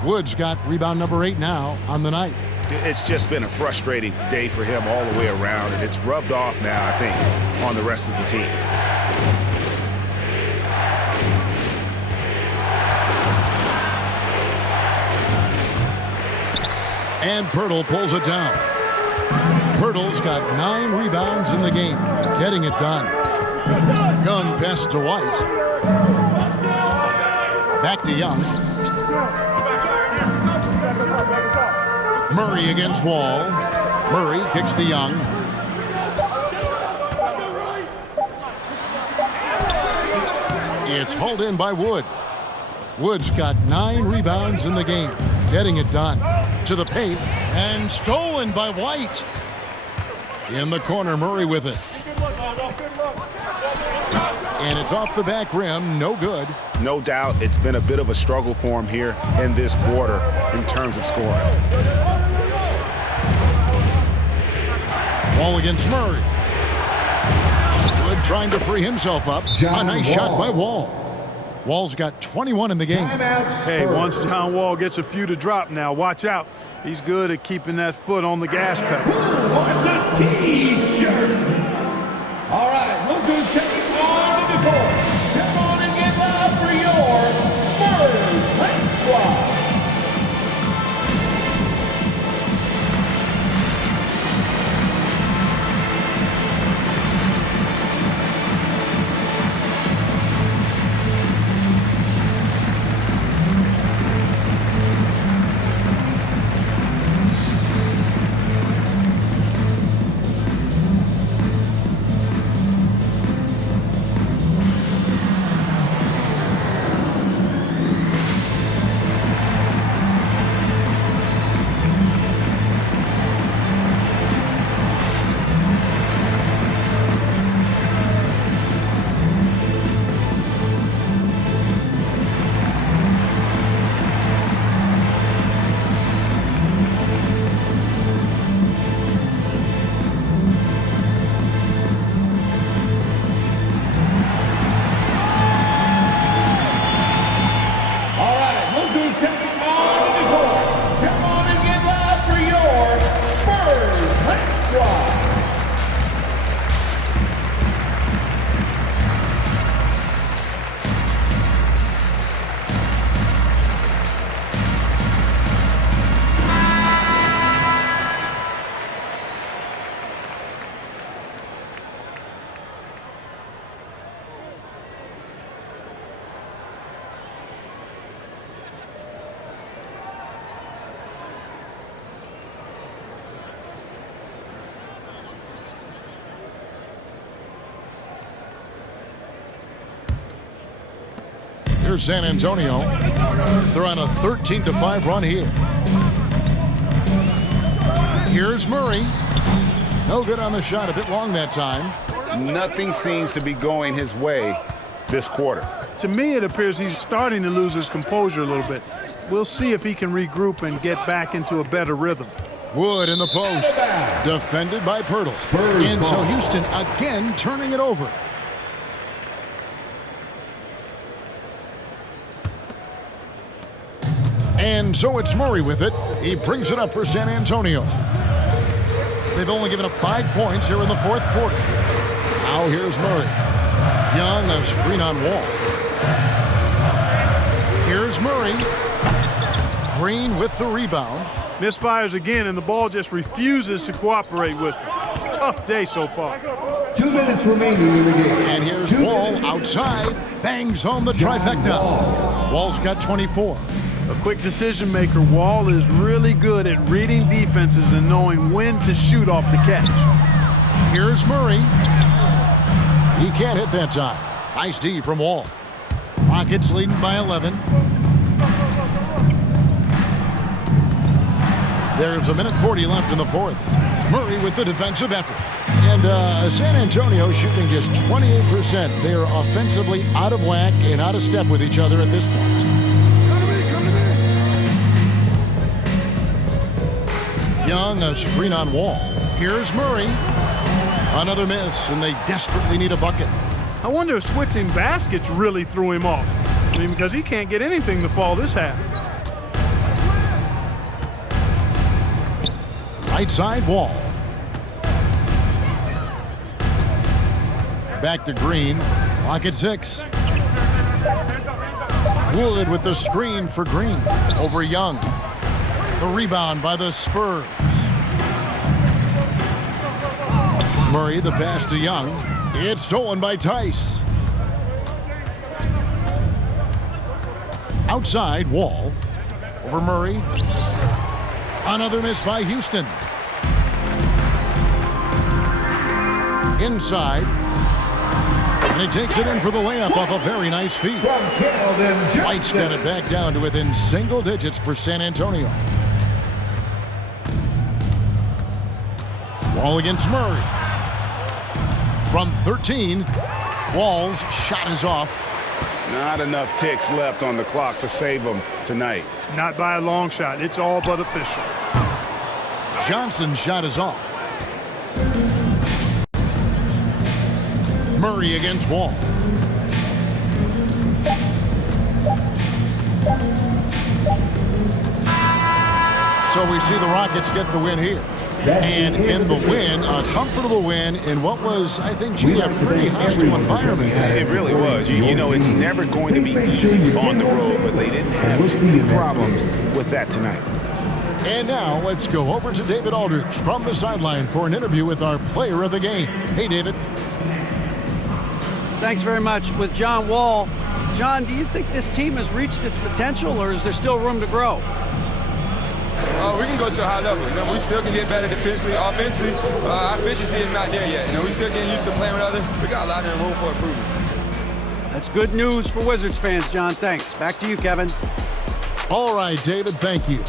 Wood's got rebound number 8 now on the night. It's just been a frustrating day for him all the way around, and it's rubbed off now, I think, on the rest of the team. And Pirtle pulls it down. Pirtle's got 9 rebounds in the game, getting it done. Young passes to White. Back to Young. Murray against Wall. Murray kicks to Young. It's hauled in by Wood. Wood's got 9 rebounds in the game, getting it done. To the paint, and stolen by White. In the corner, Murray with it. And it's off the back rim, no good. No doubt it's been a bit of a struggle for him here in this quarter in terms of scoring. Ball against Murray. Wood trying to free himself up. A nice shot by Wall. Wall's got 21 in the game. Hey, once John Wall gets a few to drop now, watch out. He's good at keeping that foot on the gas pedal. What's a T-shirt? All right, Luka taking on the Here's San Antonio. They're on a 13-5 run here. Here's Murray. No good on the shot. A bit long that time. Nothing seems to be going his way this quarter. To me, it appears he's starting to lose his composure a little bit. We'll see if he can regroup and get back into a better rhythm. Wood in the post. Defended by Pirtle. And so Houston again turning it over. And so it's Murray with it. He brings it up for San Antonio. They've only given up 5 points here in the fourth quarter. Now here's Murray. Young, a screen on Wall. Here's Murray. Green with the rebound. Misfires again, and the ball just refuses to cooperate with him. It's a tough day so far. 2 minutes remaining in the game. And here's Wall outside. Bangs home the trifecta. Wall's got 24. A quick decision maker. Wall is really good at reading defenses and knowing when to shoot off the catch. Here's Murray. He can't hit that time. Nice D from Wall. Rockets leading by 11. There's a minute 40 left in the fourth. Murray with the defensive effort. And San Antonio shooting just 28%. They are offensively out of whack and out of step with each other at this point. Young, a screen on Wall. Here's Murray. Another miss, and they desperately need a bucket. I wonder if switching baskets really threw him off. I mean, because he can't get anything to fall this half. Right side, Wall. Back to Green. Clock at 6. Wood with the screen for Green. Over Young. The rebound by the Spurs. Murray, the pass to Young. It's stolen by Tice. Outside, Wall. Over Murray. Another miss by Houston. Inside. And he takes it in for the layup off a very nice feed. White stand it back down to within single digits for San Antonio. Wall against Murray. From 13, Wall's shot is off. Not enough ticks left on the clock to save them tonight. Not by a long shot. It's all but official. Johnson's shot is off. Murray against Wall. So we see the Rockets get the win here. And in the win, a comfortable win in what was, I think, a pretty hostile environment. It really was. You know, it's never going to be easy on the road, but they didn't have any problems with that tonight. And now let's go over to David Aldridge from the sideline for an interview with our player of the game. Hey, David. Thanks very much. With John Wall. John, do you think this team has reached its potential, or is there still room to grow? We can go to a high level. You know, we still can get better defensively, offensively. Our efficiency is not there yet. You know, we still getting used to playing with others. We got a lot of room for improvement. That's good news for Wizards fans, John. Thanks. Back to you, Kevin. All right, David, thank you.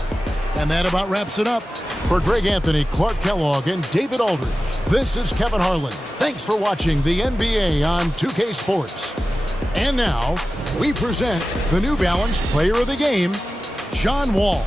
And that about wraps it up. For Greg Anthony, Clark Kellogg, and David Aldridge, this is Kevin Harlan. Thanks for watching the NBA on 2K Sports. And now, we present the New Balance Player of the Game, John Wall.